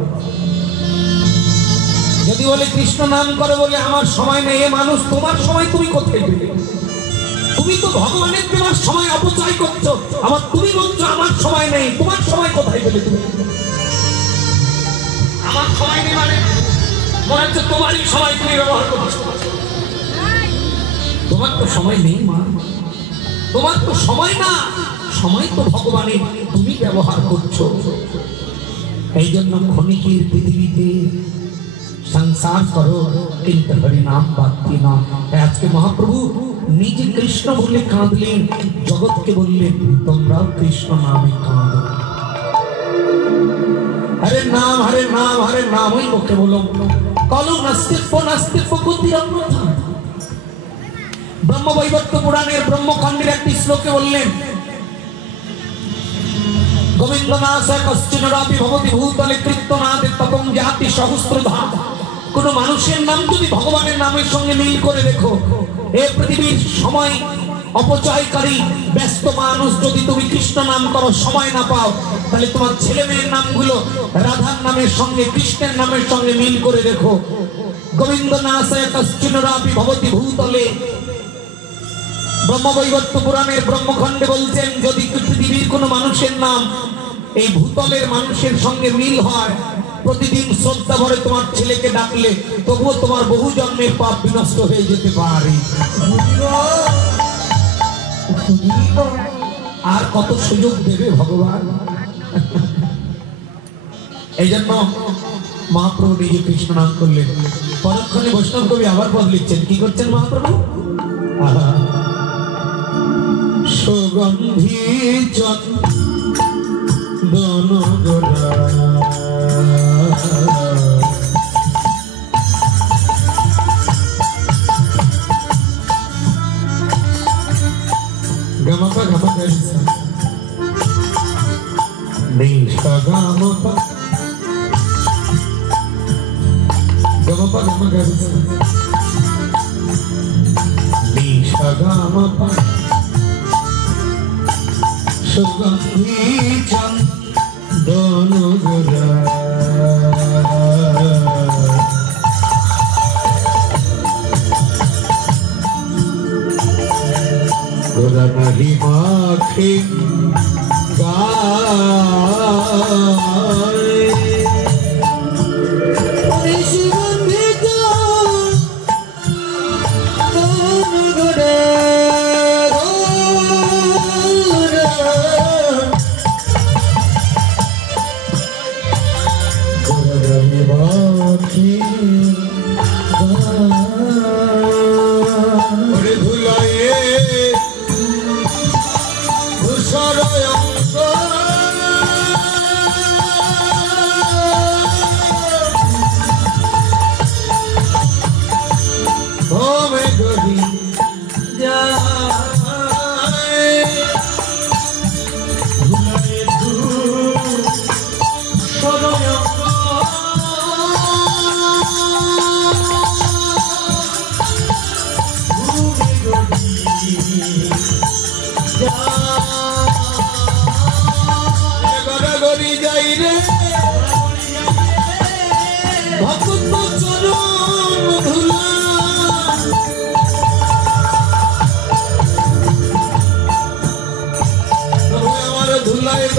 যদি বলে কৃষ্ণ নাম করে বলে আমার সময় নেই, এ মানুষ তোমার সময় তুমি কোথায় পেলে? তুমি তো ভগবানের তোমার সময় অপচয় করছো, আবার তুমি বলছো আমার সময় নেই। তোমার সময় কোথায় পেলে তুমি? আমার সময় নেই মানে মনে হচ্ছে তোমারই সময় তুমি ব্যবহার করছো। তোমার তো সময় নেই মা, তোমার তো সময় না, সময় তো ভগবানের, তুমি ব্যবহার করছো। এই জন্য ক্ষণিকের পৃথিবীতে সংসার করো কিন্তু হরি নাম বাদ দিও না। আজকে মহাপ্রভু নিজে কৃষ্ণ বলে কাঁদলেন, জগৎকে বললেন তোমরাও কৃষ্ণ নামে কাঁদো। হরে নাম হরে নাম হরে নাম, ওই মুখে বলো কলম নাস্তিত্ব নাস্তিত্ব গতিরন্যথা। ব্রহ্মবৈবর্ত পুরাণের ব্রহ্মখণ্ডের একটি শ্লোকে বললেন গোবিন্দ নাসা কশ্চিন্নরাপি ভবতি ভূতলে কীর্তনাদে তপং জাতি সহস্রধা। কোন মানুষের নাম যদি ভগবানের নামের সঙ্গে মিল করে দেখো, এই পৃথিবীর সময় অপচয়কারী ব্যস্ত মানুষ যদি তুমি কৃষ্ণ নাম করো সময় না পাও, তাহলে তোমার ছেলে মেয়ের নামগুলো রাধার নামের সঙ্গে কৃষ্ণের নামের সঙ্গে মিল করে দেখো। গোবিন্দ নাসা কশ্চিন্নরাপি ভবতি ভূতলে, ব্রহ্মবৈবর্ত পুরাণের ব্রহ্মখণ্ডে বলছেন যদি পৃথিবীর কোন মানুষের নাম এই ভূতলের মানুষের সঙ্গে মিল হয়, প্রতিদিন শ্রদ্ধা ভরে তোমার ছেলেকে ডাকলে তবুও তোমার বহু জন্মের পাপ বিনষ্ট হয়ে যেতে পারে। আর কত সুযোগ দেবে ভগবান। এই জন্য মহাপ্রভু নিজে কৃষ্ণ নাম করলেন। পরক্ষণে বৈষ্ণব কবি আবার পদ লিখছেন, কি করছেন মহাপ্রভু? সুগন্ধি চন্দন গোলা গামাপা গামাপা নিশা গামাপা গামাপা গামাপা নিশা গামাপা সুগন্ধি চন্দন গোলা গোলা নাহি মাখে গায় সুগন্ধি চন্দন গোলা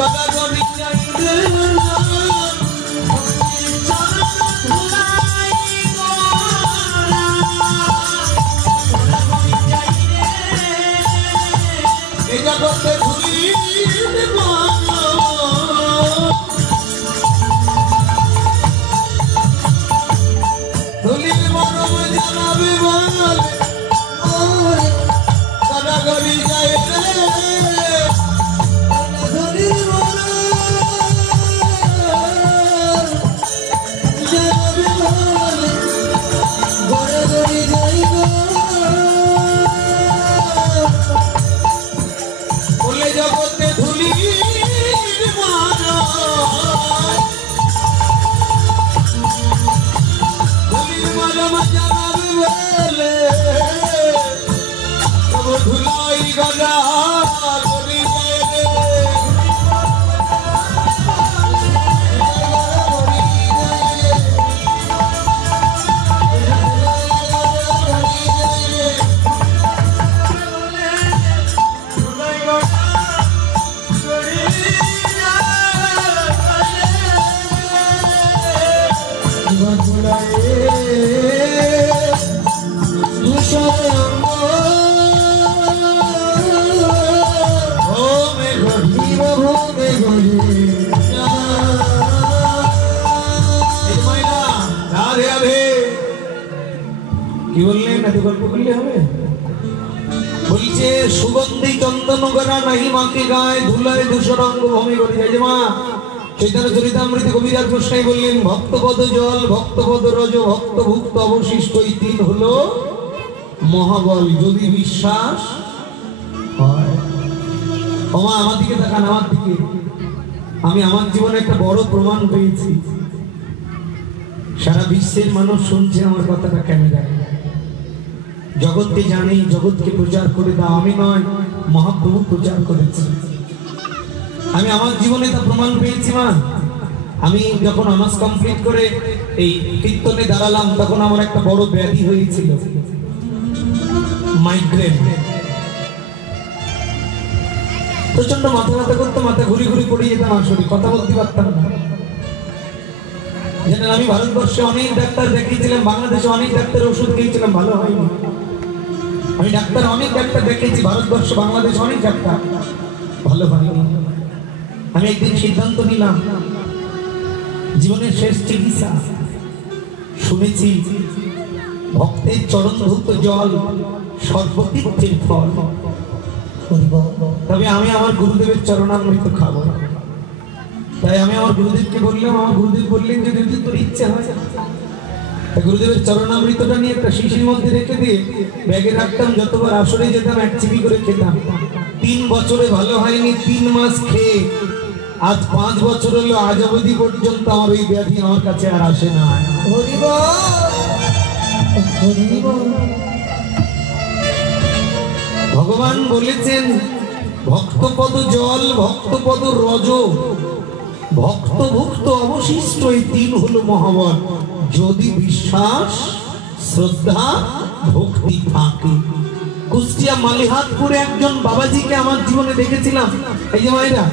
গড়াগড়ি যাইবে এই জগতে ধুলির ধুলির মরম জানাবে বলে গড়াগড়ি যাইবে জগতে ধুলির মরম জানাবে বলে তবু ধুলাই গড়া গড়ি যাইবে কি বললেন? এত গল্প করলে হবে? বলছে সুগন্ধি চন্দন গড়া নাহি মাকে গায়ে ধুলায় ধূসরঙ্গ ভূমি করে যায়। যে মা চৈতন্য চরিতামৃত কবিরাজ গোস্বামী বললেন ভক্তপদ জল, ভক্তপদ রজ, ভক্তভুক্ত অবশিষ্ট এই তিন হলো মহাবল। যদি বিশ্বাস হয়, ওমা আমার দিকে তাকান, আমার দিকে। আমি আমার জীবনে একটা বড় প্রমাণ পেয়েছি। সারা বিশ্বের মানুষ শুনছে আমার কথাটা ক্যামেরায়। জগৎকে জানি, জগৎকে প্রচার করে দাও। আমি নয়, মহাপ্রভু প্রচার করেছে। আমি আমার জীবনে তা প্রমাণ পেয়েছি। মা আমি যখন অনার্স কমপ্লিট করে এই কীর্তনে দাঁড়ালাম, তখন আমার একটা বড় ব্যাধি হয়েছিল, মাইগ্রেন। প্রচন্ড মাথা ব্যথা করতো, মাথা ঘুরি ঘুরি পড়ে যেতাম, আসলে কথা বলতে পারতাম না। জানেন আমি ভারতবর্ষে অনেক ডাক্তার দেখিয়েছিলাম, বাংলাদেশে অনেক ডাক্তারের ওষুধ খেয়েছিলাম, ভালো হয়নি। আমি অনেক ডাক্তার দেখিয়েছি, ভারতবর্ষ বাংলাদেশ অনেক ডাক্তার, ভালো হয়নি। আমি একদিন সিদ্ধান্ত নিলাম, জীবনের শেষ চিকিৎসা। শুনেছি ভক্তের চরণধৌত জল সর্বতীর্থের ফল। তবে আমি আমার গুরুদেবের চরণামৃত খাবো। তাই আমি আমার গুরুদেবকে বললাম, আমার গুরুদেব বললেন যে যদি তোর ইচ্ছা হয়, গুরুদেবের চরণামৃতটা নিয়ে একটা শিশির মধ্যে রেখে দিয়ে ব্যাগে রাখতাম। যতবার আসরে যেতাম এক চিবি করে খেতাম। 3 বছরে ভালো হয়নি, 3 মাস খেয়ে আজ 5 বছর হলো, আজ অবধি পর্যন্ত আমার ওই ব্যাধি আমার কাছে আর আসে না। ভগবান বলেছেন ভক্তপদ জল, ভক্তপদ রজ, ভক্তভুক্ত অবশিষ্ট এই তিন হলো মহাবল। যদি বিশ্বাস, শ্রদ্ধা, ভক্তি থাকে। কুষ্টিয়া মালিহাতপুরে একজন বাবাজিকে আমার জীবনে দেখেছিলাম। এই যে মায়েরা,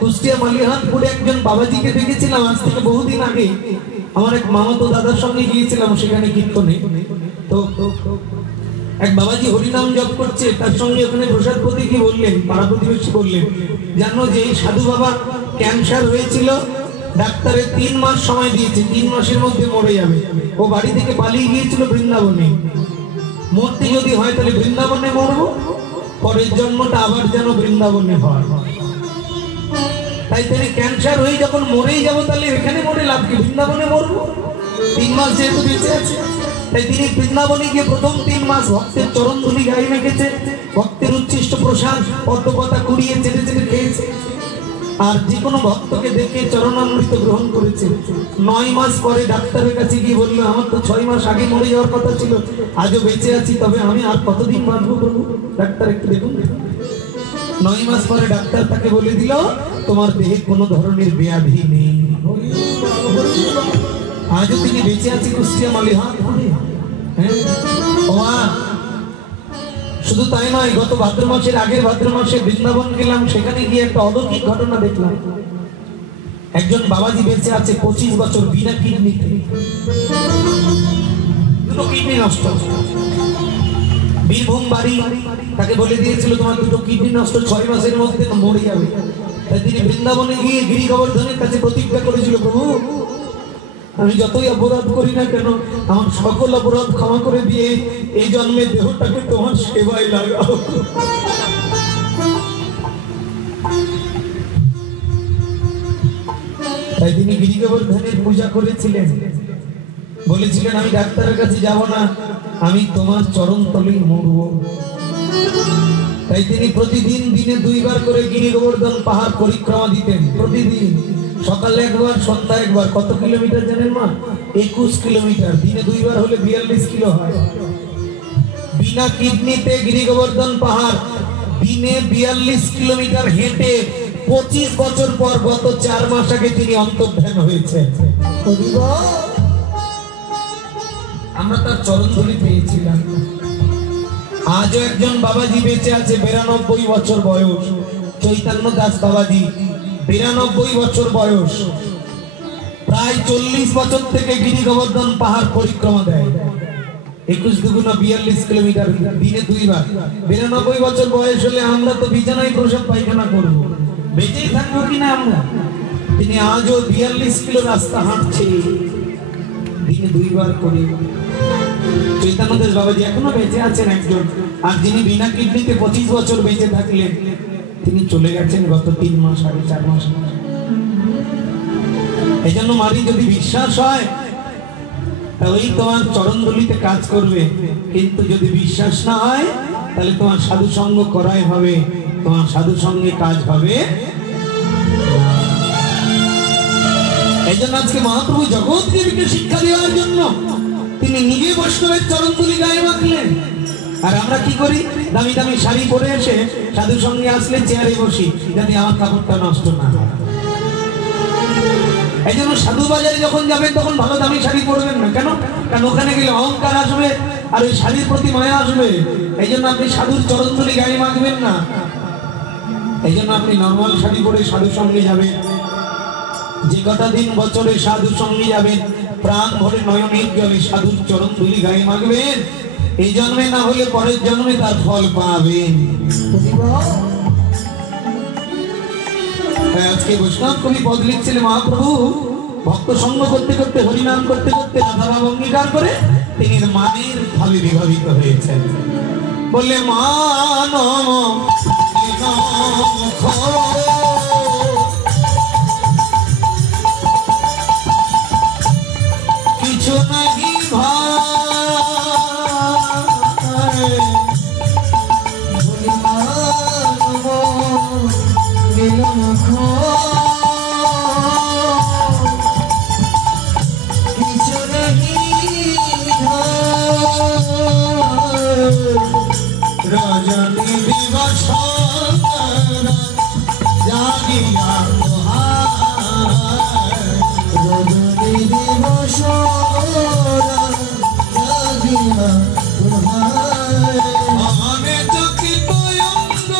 কুষ্টিয়া মালিহাতপুরে একজন বাবাজিকে দেখেছিলাম আজ থেকে বহুদিন আগে। আমার এক মামাতো দাদার সঙ্গে গিয়েছিলাম সেখানে কীর্তনে। তো এক বাবাজি হরিনাম জপ করছে, তার সঙ্গে ওখানে প্রসাদ প্রতি কি বললেন, পাড়া প্রতিবেশী বললেন, জানো যে এই সাধু বাবা ক্যান্সার হয়েছিল, ডাক্তারে 3 মাস সময় দিয়েছে, 3 মাসের মধ্যে মরে যাবে। ও বাড়ি থেকে পালিয়ে গিয়েছিল বৃন্দাবনে। মরতে যদি হয় তাহলে বৃন্দাবনে মরবো, পরের জন্মটা আবার যেন বৃন্দাবনে হয়। তাই তিনি ক্যান্সার হয়ে যখন মরেই যাবো, তাহলে এখানে মরে লাভ কি, বৃন্দাবনে মরবো। 3 মাস যেহেতু বেঁচে আছে, তাই তিনি বৃন্দাবনে গিয়ে প্রথম 3 মাস ভক্তের চরণ ধুলি গায়ে মেখেছে, ভক্তের উচ্ছিষ্ট প্রসাদ পদ্মপাতা কুড়িয়ে চেটে চেটে খেয়েছে। আর যে কোনো ভক্তকে দেখে চরণামৃত গ্রহণ করেছে। 9 মাস পরে ডাক্তারের কাছে গিয়ে বললো, আমার তো 6 মাস আগে মরে যাওয়ার কথা ছিল, আজও বেঁচে আছি, তবে আমি আর কতদিন বাঁচবো প্রভু? ডাক্তার একটু দেখুন। 9 মাস পরে ডাক্তার তাকে বলে দিল, তোমার দেহে কোনো ধরনের ব্যাধি নেই। আজও তিনি বেঁচে আছে কুষ্টিয়া মালিহাতপুরে। শুধু তাই নয়, গত ভাদ্র মাসের আগের ভাদ্র মাসে বৃন্দাবন গেলাম, সেখানে গিয়ে একটা অলৌকিক ঘটনা দেখলাম। একজন বাবাজি বেঁচে আছে 25 বছর বিনা কিডনিতে, দুটো কিডনি নষ্ট। বীরভূম বাড়ি, তাকে বলে দিয়েছিল তোমার দুটো কিডনি নষ্ট, 6 মাসের মধ্যে মরে যাবে। তাই তিনি বৃন্দাবনে গিয়ে গিরি গোবর্ধনের কাছে প্রতিজ্ঞা করেছিল, প্রভু আমি যতই অপরাধ করি না কেন আমার সকল অপরাধ ক্ষমা করে দিয়ে এই জন্মে দেহটাকে তোমার সেবায় লাগাও। তাই তিনি গিরি গোবর্ধনের পূজা করেছিলেন, বলেছিলেন আমি ডাক্তারের কাছে যাব না, আমি তোমার চরণ তলেই মরব। তাই তিনি প্রতিদিন দিনে 2 বার করে গিরি গোবর্ধন পাহাড় পরিক্রমা দিতেন। প্রতিদিন সকালে একবার, সন্ধ্যা একবার। কত কিলোমিটার জানেন মা? 21 কিলোমিটার। দিনে 2 বার হলে 42 কিলো হয়। বিনা কিডনিতে গিরি গোবর্ধন পাহাড় দিনে 42 কিলোমিটার হেঁটে 25 বছর পর গত 4 মাস আগে তিনি অন্তর্ধান হয়েছে। আমরা তার চরণধুলি পেয়েছিলাম। আজও একজন বাবাজি বেঁচে আছে, 92 বছর বয়স, চৈতন্য দাস বাবাজি, 92 বছর বয়স। প্রায় 40 বছর থেকে গিরি গোবর্ধন পাহাড় পরিক্রমা দেয়। 21 দুগুণ 42 কিলোমিটার, দিনে 2 বার। 92 বছর বয়স হলে আমরা তো বিছানায় প্রসাব পায়খানা করবো, বেঁচেই থাকবো কিনা আমরা? তিনি আজও 42 কিলো রাস্তা হাঁটছে, দিনে 2 বার করে। চৈতন্য দাস বাবাজি এখনো বেঁচে আছেন একজন। আর যিনি বিনা কিডনিতে 25 বছর বেঁচে থাকলেন, তিনি চলে গেছেন গত 3 মাস আগে, 4 মাস। এই জন্য মারি যদি বিশ্বাস হয় তাহলে তোমার চরণধুলিতে কাজ করবে, কিন্তু যদি বিশ্বাস না হয় তাহলে তোমার সাধু সঙ্গ করাই হবে, তোমার সাধু সঙ্গে কাজ হবে। এই জন্য আজকে মহাপ্রভু জগৎদেবীকে শিক্ষা দেওয়ার জন্য তিনি নিজে বৈষ্ণবের চরণধুলি গায়ে মাখলেন। আর আমরা কি করি? দামি দামি শাড়ি পরে এসে সাধু সঙ্গে আসলে চেয়ারে বসি, যাতে আমার কাপড়টা নষ্ট না হয়। এই জন্য সাধু বাজারে যখন যাবেন তখন ভালো দামি শাড়ি পরবেন না। কেন? কারণ ওখানে গেলে অহংকার আসবে আর ওই শাড়ির প্রতি মায়া আসবে। এই জন্য আপনি সাধুর চরণধুলি গায়ে মাখবেন না। এই জন্য আপনি নর্মাল শাড়ি পরে সাধু সঙ্গে যাবেন। যে কটা দিন বছরে সাধু সঙ্গে যাবেন, প্রাণ ভরে নয়নের জলে সাধুর চরণধুলি গায়ে মাখবেন। এই জন্মে না হলে পরের জন্মে তার ফল পাবেন। আজকে বৈষ্ণব কবি পদ লিখছিলেন, মহাপ্রভু ভক্ত সঙ্গ করতে করতে, হরিনাম করতে করতে রাধাভাব অঙ্গীকার করে তিনি মানের ভাবে বিভাবিত হয়েছেন। বললে মান কিছু নাহি রজনী দিবস জাগিয়া রজনী দিবস জাগিয়া আমি চকিত অঙ্গ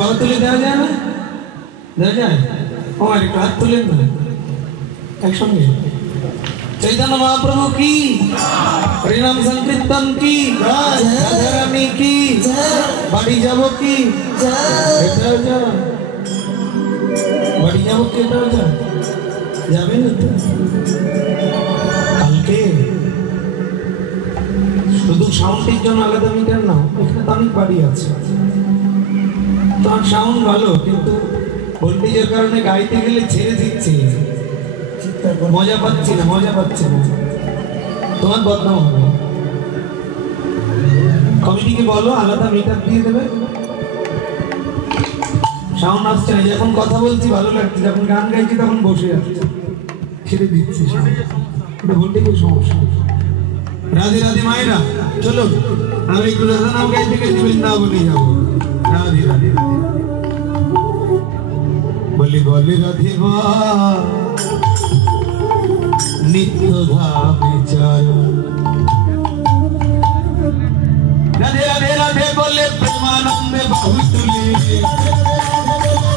বাবা তুলে দেওয়া যায় না? দেওয়া যায়? ও আর একটু হাত তুলেন না একসঙ্গে। चैतन्य महाप्रभु की, हरिनाम संकीर्तन की, राधा रानी की, बाड़ी जाबो की, एटाও যা, বাড়ি যাবো কি এটাও যা, যাবে না তো? কালকে শুধু সাউন্ডের জন্য আলাদা মিটার নাও, এখানে তো অনেক বাড়ি আছে, তোমার সাউন্ড ভালো কিন্তু ভোল্টেজের কারণে গাইতে গেলে ছেড়ে দিচ্ছে, মজা পাচ্ছি না, মজা পাচ্ছি না, তোমার বদনাম হবে। কমিটিকে বলো আলাদা মিটার দিয়ে দেবে, সাউন্ড আসছে না, যখন কথা বলছি ভালো লাগছে, যখন গান গাইছি তখন বসে যাচ্ছে, ছেড়ে দিচ্ছি, এটা ভোল্টেজের সমস্যা। রাধে রাধে মায়েরা, চলো আমি একটু রাধা নাম গাইতে গাইতে বৃন্দাবনে যাবো। রাধে রাধে বলি বলে রাধে মা नित्य धामे चलो। राधे राधे राधे बोले प्रेमानंद बहुत तुले,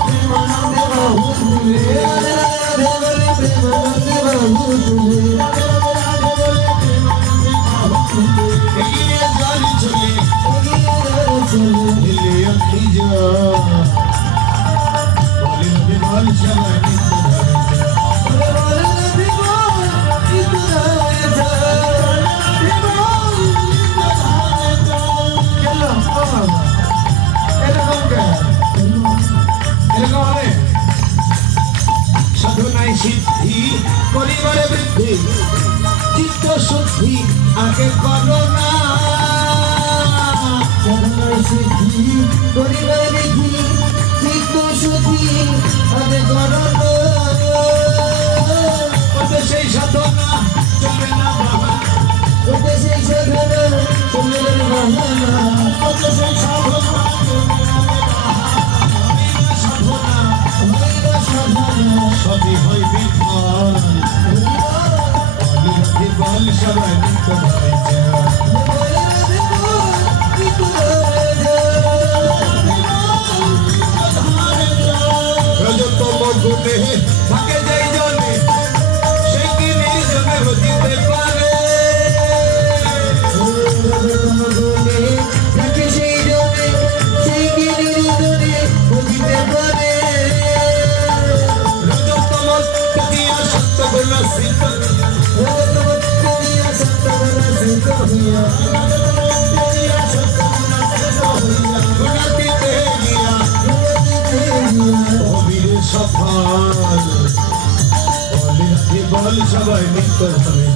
प्रेमानंद बहुत तुले, राधे राधे बोले प्रेमानंद बहुत तुले, ये जान चले, ले अखी जा, बोले राधे बोल चला সাধনায় সিদ্ধি পরিবারে বৃদ্ধি, চিত্ত শুদ্ধি আগে করো না, সাধনায় সিদ্ধি পরিবারে বৃদ্ধি, চিত্ত শুদ্ধি আগে করো না, ওতে সেই সাধনা চলবে না বাবা, ওতে সেই সাধনা চলবে না বাবা, ওতে সেই সাধনা সবই হয় বিফল, বল সবাই রজতম গুণে থাকে যাই জলে, সেই কি নির্জনে হতে পারে, রজতম গুণে থাকে সেই জলে, সেই কি নির্জনে হতে পারে, বল সবাই নিত্য ধামে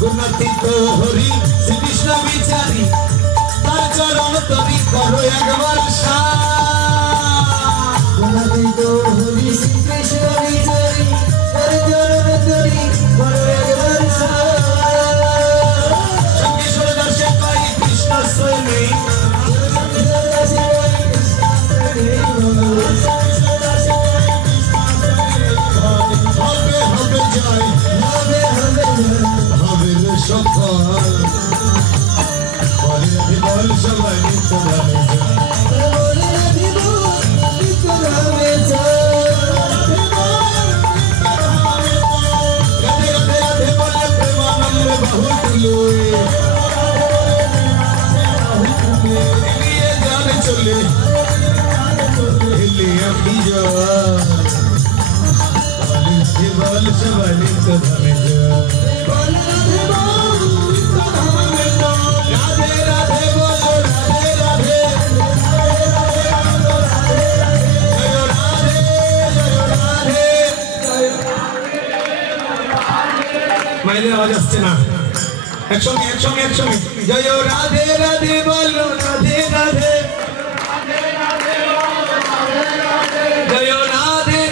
গুণাতীত হরি শ্রীকৃষ্ণ বিচারী, তার চরণ তরি করো একবার গুণাতীত হরি শ্রীকৃষ্ণ বিচারী, তার চরণ তরি করো একবার সঙ্গেশ্বর দর্শন করি কৃষ্ণ স্বয়ং, হবে হবে জয়, হবে হবে হবে সফল, বল সবাই নিত্য ধামে রাধে রাধে রাধে বলে প্রেমানন্দ বহুত এগিয়ে যান চলে, এলে আপনি বল সবাই নিত্য ধামে রাধে রাধে বলো রাধে রাধে, জয় রাধে জয় রাধে, মাইলে আওয়াজ আসছে না, একসঙ্গে একসঙ্গে একসঙ্গে জয় রাধে রাধে বলো রাধে রাধে, জয় রাধে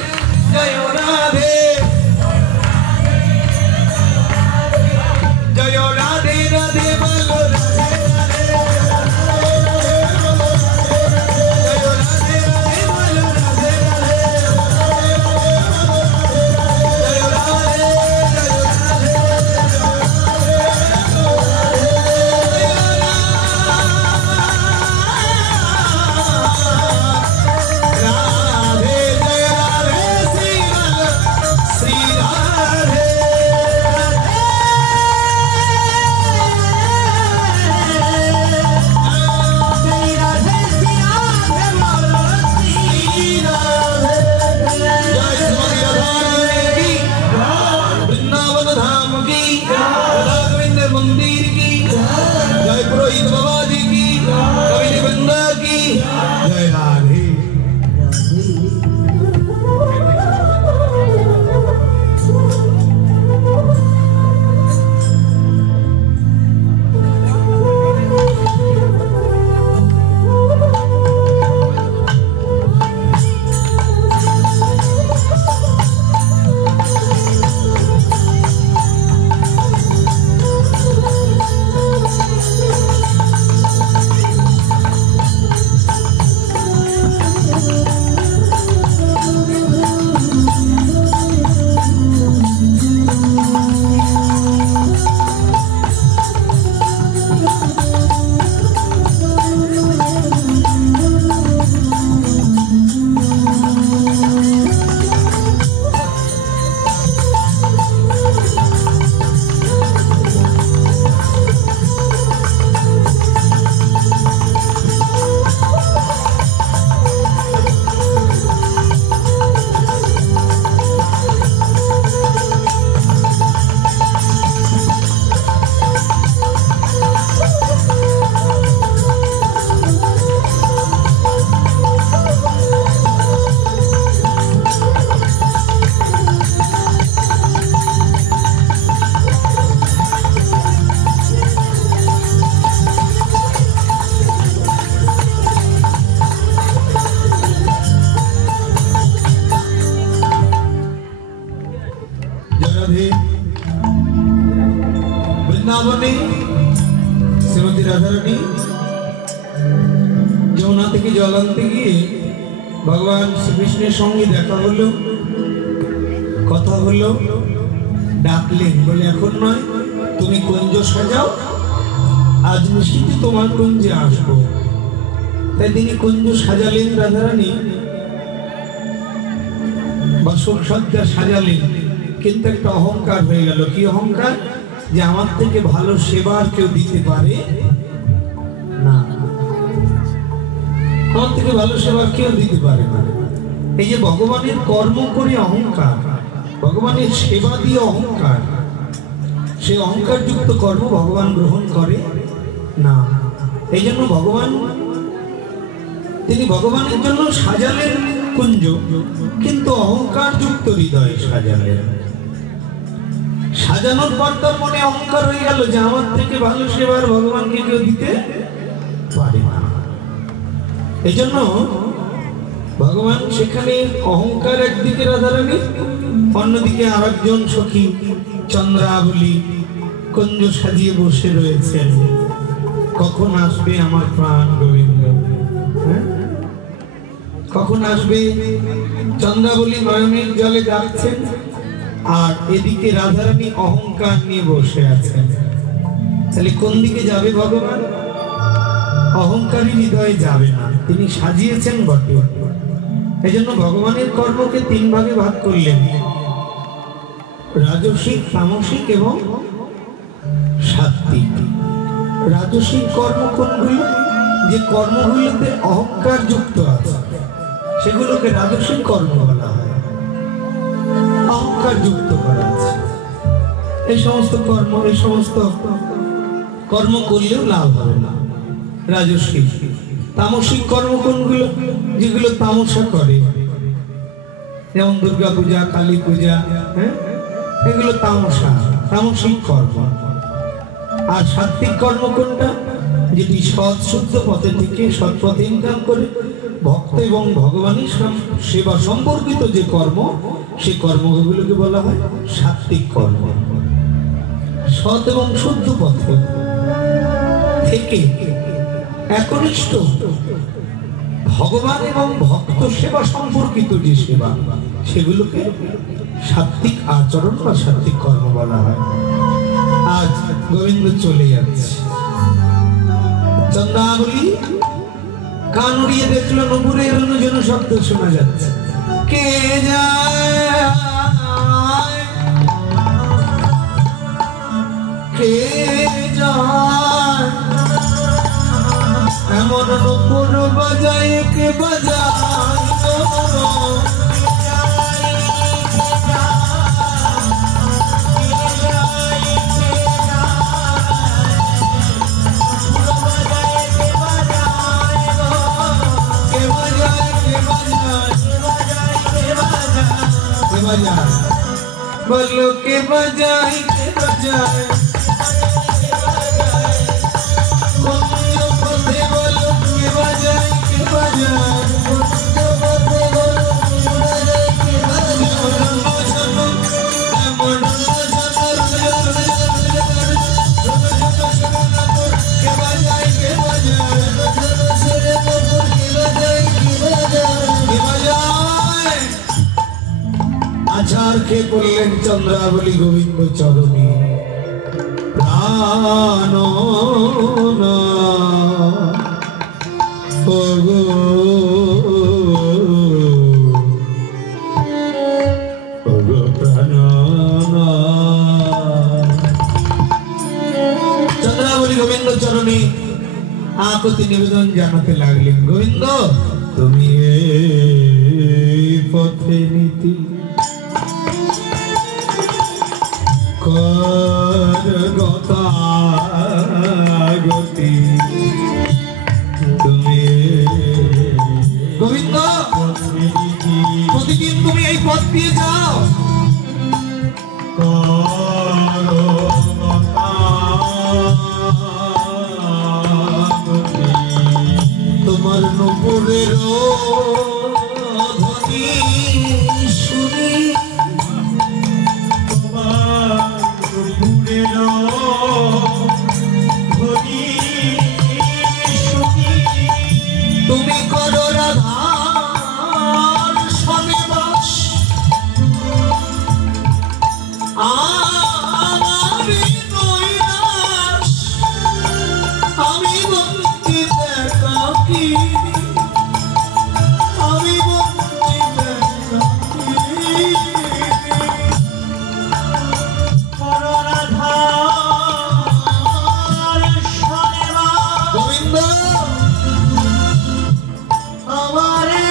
জয় রাধে, জয় রাধে রাধে বলো রাধে রাধে, জয় রাধে রাধে বলো রাধে রাধে, জয় রাধে জয় রাধে। রাধে। বৃন্দাবনে শ্রীমতী রাধারানী যমুনা থেকে জল আনতে গিয়ে ভগবান শ্রীকৃষ্ণের সঙ্গে দেখা হলো, কথা হলো, ডাকলেন, বলে এখন নয়, তুমি কুঞ্জ সাজাও, আজ নিশ্চিত তোমার কুঞ্জে আসবো। তাই তিনি কুঞ্জ সাজালেন, রাধারানী বাসর সজ্জা সাজালেন, কিন্তু একটা অহংকার হয়ে গেল। কি অহংকার? যে আমার থেকে ভালো সেবার কেউ দিতে পারে না, আমার থেকে ভালো সেবার কেউ দিতে পারে না। এই যে ভগবানের কর্ম করে অহংকার, ভগবানের সেবা দিয়ে অহংকার, সে অহংকার যুক্ত কর্ম ভগবান গ্রহণ করে না। এই জন্য ভগবান, তিনি ভগবানের জন্য সাজালেন কুঞ্জ, কিন্তু অহংকার যুক্ত হৃদয়ে সাজালেন। সাজানোর পর তার মনে অহংকার হয়ে গেল যে আমার থেকে ভালো সেবার ভগবানকে কেউ দিতে পারে না। এই জন্য ভগবান সেখানে অহংকার একদিকে রাধারানী, অন্যদিকে আর একজন সখী চন্দ্রাবলী কুঞ্জ সাজিয়ে বসে রয়েছেন। কখন আসবে আমার প্রাণ গোবিন্দ, কখন আসবে? চন্দ্রাবলী নয়নের জলে যাচ্ছেন, আর এদিকে রাধারানী অহংকার নিয়ে বসে আছেন। তাহলে কোন দিকে যাবে ভগবান? অহংকারী হৃদয়ে যাবে না। তিনি সাজিয়েছেন বটে, এই জন্য ভগবানের কর্মকে তিন ভাগে ভাগ করলেন, রাজসিক, তামসিক এবং সাত্ত্বিক। রাজসিক কর্ম কোনগুলো? যে কর্মগুলোতে অহংকার যুক্ত আছে সেগুলোকে রাজসিক কর্ম বলা হয়। অহংকার যুক্ত করা আছে, এই সমস্ত কর্ম, এই সমস্ত কর্ম করলেও লাভ হবে না, রাজসিক। তামসিক কর্ম কোনগুলো? যেগুলো তামসা করে, যেমন দুর্গা পূজা, কালী পূজা, এগুলো তামসা, তামসিক কর্ম। আর সাত্ত্বিক কর্ম কোনটা? যেটি সৎ শুদ্ধ পথে থেকে সৎ পথে ইনকাম করে ভক্ত এবং ভগবানের সেবা সম্পর্কিত যে কর্ম, সেই কর্মগুলোকে বলা হয় সাত্ত্বিক কর্ম। সৎ এবং শুদ্ধ পথে থেকে একনিষ্ঠ ভগবান এবং ভক্ত সেবা সম্পর্কিত যে সেবা, সেগুলোকে সাত্ত্বিক আচরণ বা সাত্ত্বিক কর্ম বলা হয়। আজ গোবিন্দ চলে যাচ্ছে, চন্দ্রাবলী কান উড়িয়ে দেখলো নূপুরের যেন শব্দ শোনা যাচ্ছে। কে যায়, কে যায়, এমন নূপুর বাজায়, কে বাজায়, बोलो के बजाए, के बजाए, बोलो के बजाए, के बजाए, আচার খেয়ে পড়লেন চন্দ্রাবলী গোবিন্দ চরণে। প্রাণ চন্দ্রাবলী গোবিন্দ চরণে আকুতি নিবেদন জানাতে লাগলেন। গোবিন্দ, তুমি এই পথে নীতি গতি, তুমি গোবিন্দ প্রতিদিন তুমি এই পথ দিয়ে যাও, তোমার নূপুরের ধ্বনি শুনি, তোমার আমি বঞ্চিত একাকী, আমি বঞ্চিত একাকী। গোবিন্দ আমারে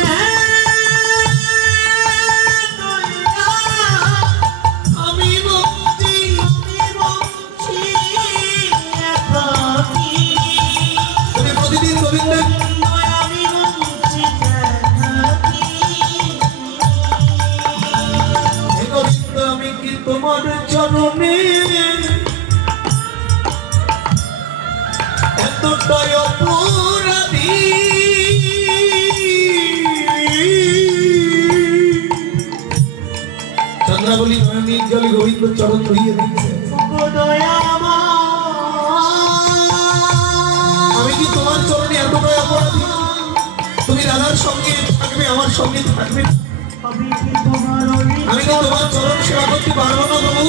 আমি বঞ্চি, তুমি প্রতিদিন গোবিন্দের গোবিন্দ আমি কি তোমার চরণে এতটাই অপরাধী, চন্দ্রাবলী নয়নের জলে গোবিন্দ চরণ ধুইয়ে দিচ্ছে। আমি কি তোমার চরণে এতটাই অপরাধী? তুমি রাধার সঙ্গে থাকবে, আমার সঙ্গে থাকবে, আমি কি তোমার চরণ সেবা করতে পারবো না প্রভু?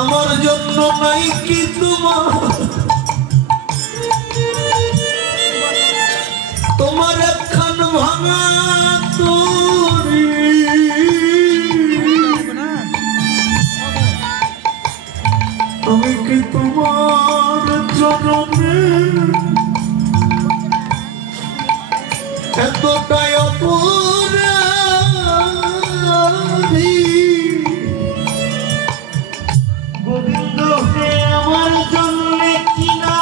আমার জন্য নাই কি তোমার একখান ভাঙা তরি, আমি কি তোমার চরণে এতটাই অপরাধী? গোবিন্দ হে আমার জন্য কিনা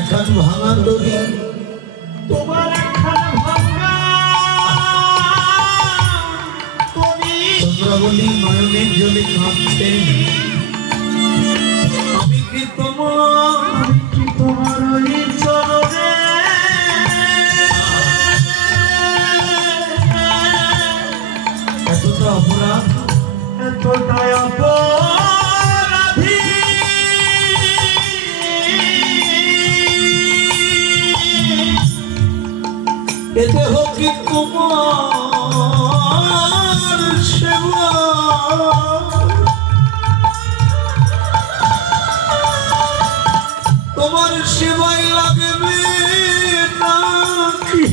এখন ভাঙা দড়ি, তোমার এখন ভাঙা দড়ি। চন্দ্রাবলী নয়নের জলে কাঁদছে, আমি কি তোমার ওই চরণে এতটা অপরাধ, এতটাই অপরাধী। এতে হোক কি তোমার সেবা, তোমার সেবাই লাগবে নাকি?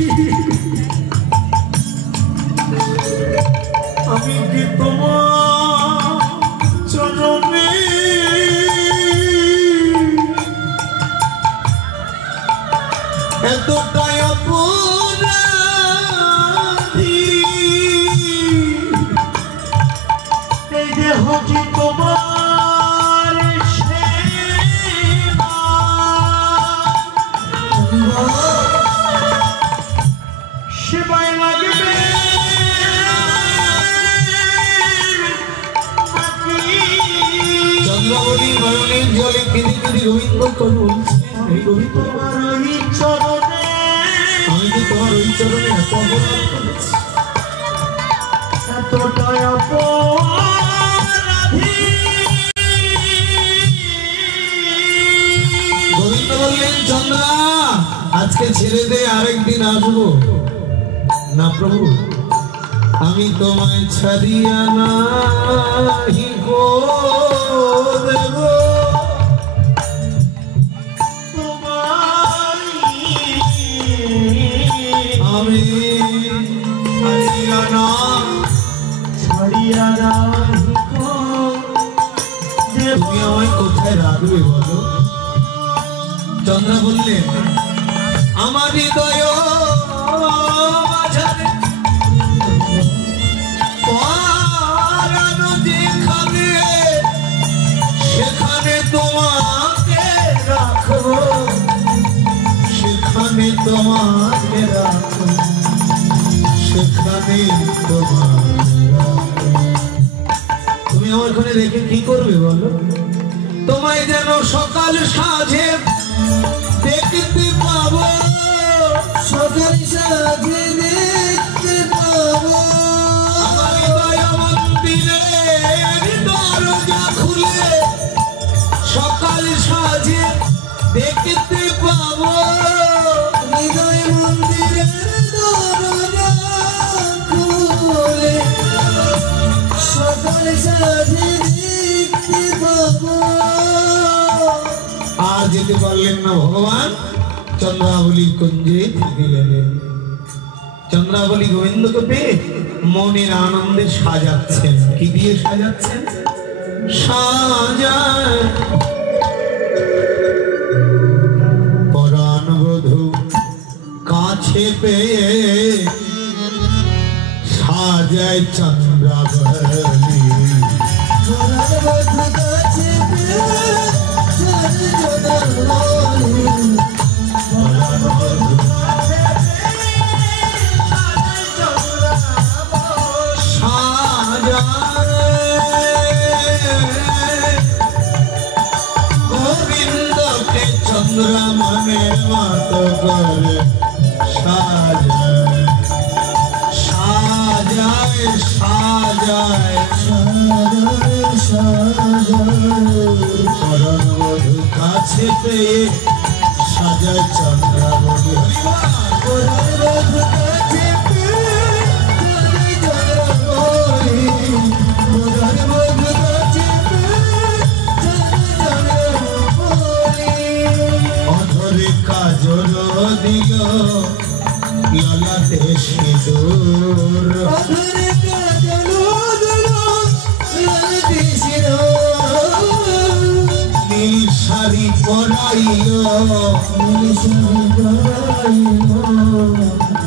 আমি কি তোমার চরণে এতটাই অপরাধী? এই দেহ কি তোমার সেবা, সেবাই লাগবে চন্দ্রাবলী নয়নের জলে কেঁদে কেঁদে গোবিন্দ বলছে, গোবিন্দ চরণে আমি কি তোমার ওই চরণে এত অপরাধ করেছি, এতটাই অপরাধী? গোবিন্দ বললেন চন্দ্রা আজকে ছেড়ে দে, আরেকদিন আসবো না প্রভু, আমি তোমায় ছাড়িয়া নাহি গো দেব, আমি ছাড়িয়া নাহি গো দেব। তুমি আমায় কোথায় রাখবে বলো? চন্দ্রা বললেন আমার হৃদয় মাঝারে যেখানে সেখানে তোমাকে রাখবো, সেখানে তোমাকে রাখবো, সেখানে তোমাকে রাখবো। তুমি আমার ওখানে রেখে কি করবে বলো? তোমায় যেন সকাল সাঁঝে দেখতে পাবো, সকাল সাঁঝে দেখতে পাবো, আমার হৃদয় মন্দিরে আর যেতে পারলেন না ভগবান, চন্দ্রাবলী কুঞ্জে থেকে গেলেন। চন্দ্রাবলী গোবিন্দকে পেয়ে মনের আনন্দে সাজাচ্ছেন। কি দিয়ে সাজাচ্ছেন? সাজায় পরাণ বধূ কাছে পেয়ে, সাজায় চন্দ্রাবলী গোবিন্দকে চন্দ্রমণের মতো করে সাজায় সাজায় সাজায় সাজায় সাজায় পরাণ বধূ কাছে পেয়ে, সাজায় চন্দ্রাবলী। পরাণ বধূ কাছে পেয়ে, সাজায় চন্দ্রাবলী। পরাণ বধূ কাছে পেয়ে, সাজায় চন্দ্রাবলী। অধরে কাজল দিল, ললাটে সিঁদুর। অধরে কাজল দিল, ললাটে সিঁদুর। নীল শাড়ি পরাইল, নীল শাড়ি পরাইল,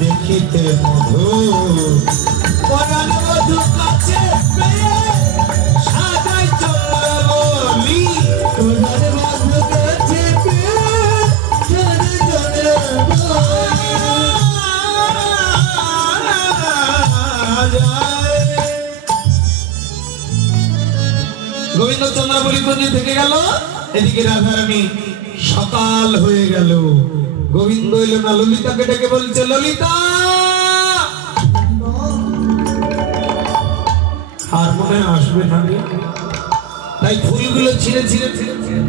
দেখিতে মধুর। পরাণ বধূ কাছে পেয়ে, সাজায় চন্দ্রাবলী। পরাণ বধূ কাছে পেয়ে, সাজায় চন্দ্রাবলী। গোবিন্দ চন্দ্রাবলী কুঞ্জে থেকে গেল। এদিকে রাধারানী সকাল হয়ে গেল। গোবিন্দ এলো না, ললিতাকে ডেকে বলছে, ললিতা। আর মনে আসবে না, তাই ফুলগুলো ছিঁড়ে ছিঁড়ে ছিঁড়ে ছিঁড়ে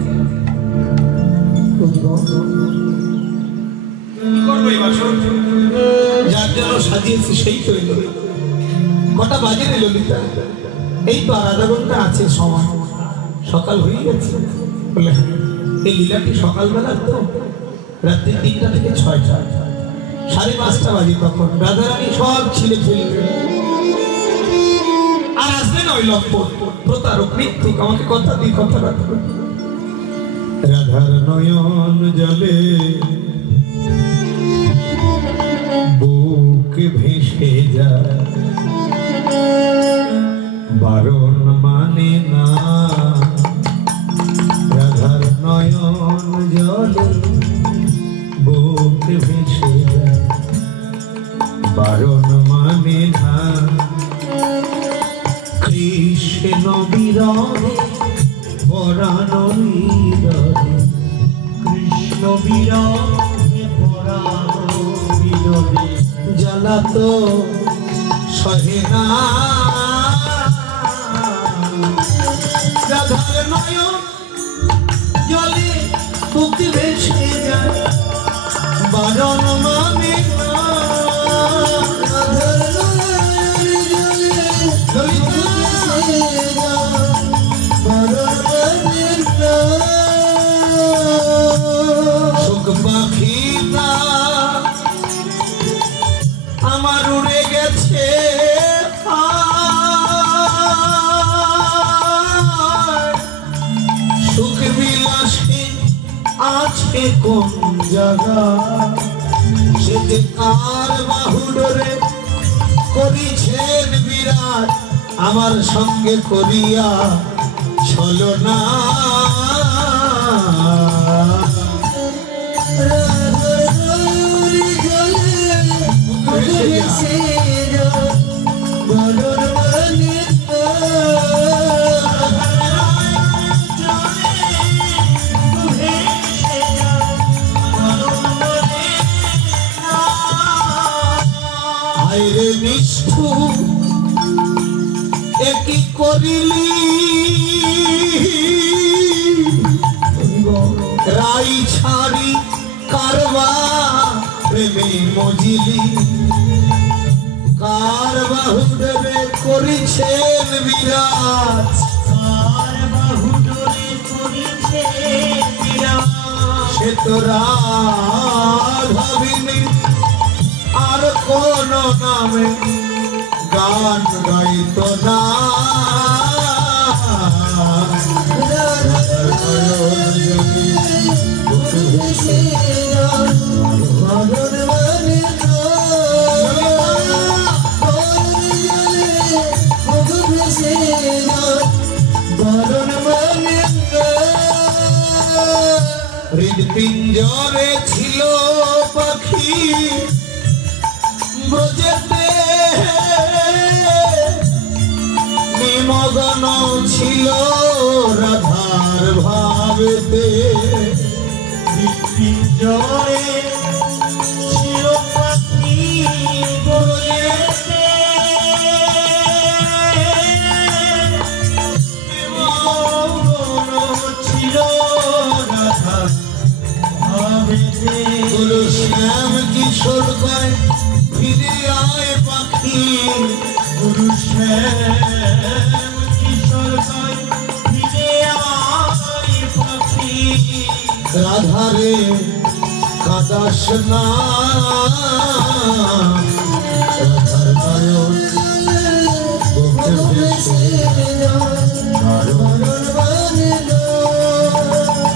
যার জন্য সাজিয়েছি সেই তো এলো। কটা বাজে রে ললিতা? এই তো আর আধা ঘন্টা আছে সময়, সকাল হয়ে গেছে। বলে এই লীলাটি সকালবেলা তো, রাত্রি 3টা থেকে 6টা, 5:30 বাজে। তখন রাধারানী সব ছিঁড়ে ফেলবে। আর আসবে না ওই লম্পট প্রতারক মিথ্যুক, আমাকে কথা দিই, কথা রাখবে। রাধার নয়ন জলে বুক ভেসে যায়, বারণ মানে না। রাধার নয়ন জলে বুক ভেসে যায়, বারণ মানে না। কৃষ্ণ বিরহে পরাণ বিরহে, কৃষ্ণ বিরহে পরাণ বিরহে, জ্বালা তো সহে না। রাধার নয়ন জলে বুক ভেসে যায়, বারণ মানে না। রাধার নয়ন জলে বুক ভেসে যায়, বারণ মানে না। সুখ পাখিটা আমার উড়ে গেছে, সুখ বিলাসে আছে কোন জায়গা, সে যে কার বাহুডোরে করিছেন বিরাট, আমার সঙ্গে করিয়া ছলনা। হায়রে নিষ্ঠুর একই করিলি, রাই ছাড়ি কারবা প্রেমে মজিলি। কার বাহুডোরে করিছেন বিরাজ, কার বাহুডোরে করিছেন বিরাজ, সে তো রাধাবিনী আর কোন নামে গান গাইত না। হৃদপিঞ্জরে ছিল পাখি ব্রজেতে, নিমগ্ন ছিল রাধার ভাবেতে। হৃদপিঞ্জরে ছিল পাখি ব্রজেতে, নিমগ্ন ছিল রাধার ভাবেতে। গুরু শ্যাম কিশোর কয় ফিরে আয় পাখি, গুরু শ্যাম কিশোর কয় ফিরে আয় পাখি। রাধারে কাদাস না, রাধার নয়ন বুকে ভেসে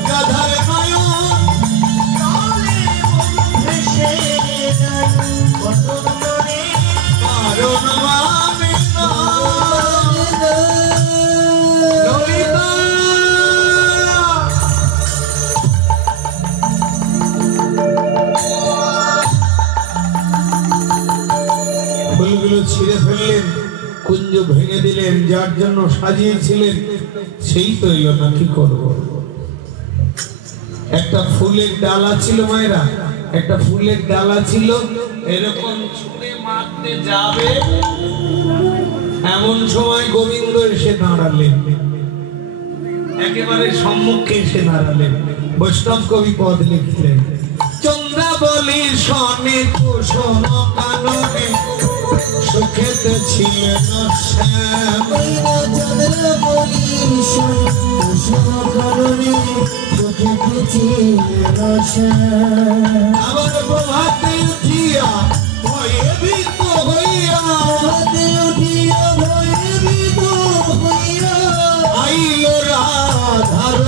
রাধার নয়ন ভেসে বদন করে কারণ মানে না। ললিতা ফুলগুলো ছিঁড়ে ফেললেন, কুঞ্জ ভেঙে দিলেন, যার জন্য সাজিয়েছিলেন সেই তো এলো না। কি করব? একটা ফুলের ডালা ছিল মায়েরা, একটা ফুলের ডালা ছিল, এরকম ছুঁড়ে মারতে যাবে, এমন সময় গোবিন্দ এসে দাঁড়ালেন, একেবারে সম্মুখে এসে দাঁড়ালেন। বৈষ্ণব কবি পদ লিখলেন, চন্দ্রাবলী সনে কুসুম কাননে সুখেতে ছিলেন শ্যাম। আবার প্রভাতে উঠিয়া ভয়ে ভীত হইয়া, আইল রাধার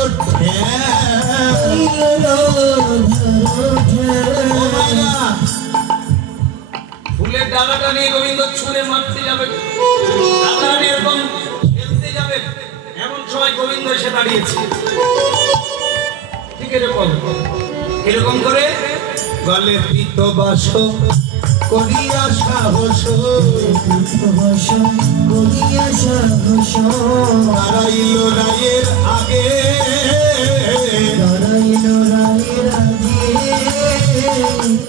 ফুলের ডালাটা নিয়ে গোবিন্দ ছুঁড়ে মারতে যাবে, রাধারানী এরকম খেলতে যাবে, এমন সময় গোবিন্দ এসে দাঁড়িয়েছে। ঠিক এরকম এরকম করে গলে পিত বাস করিয়া সাহস, দাঁড়াইল রায়ের আগে,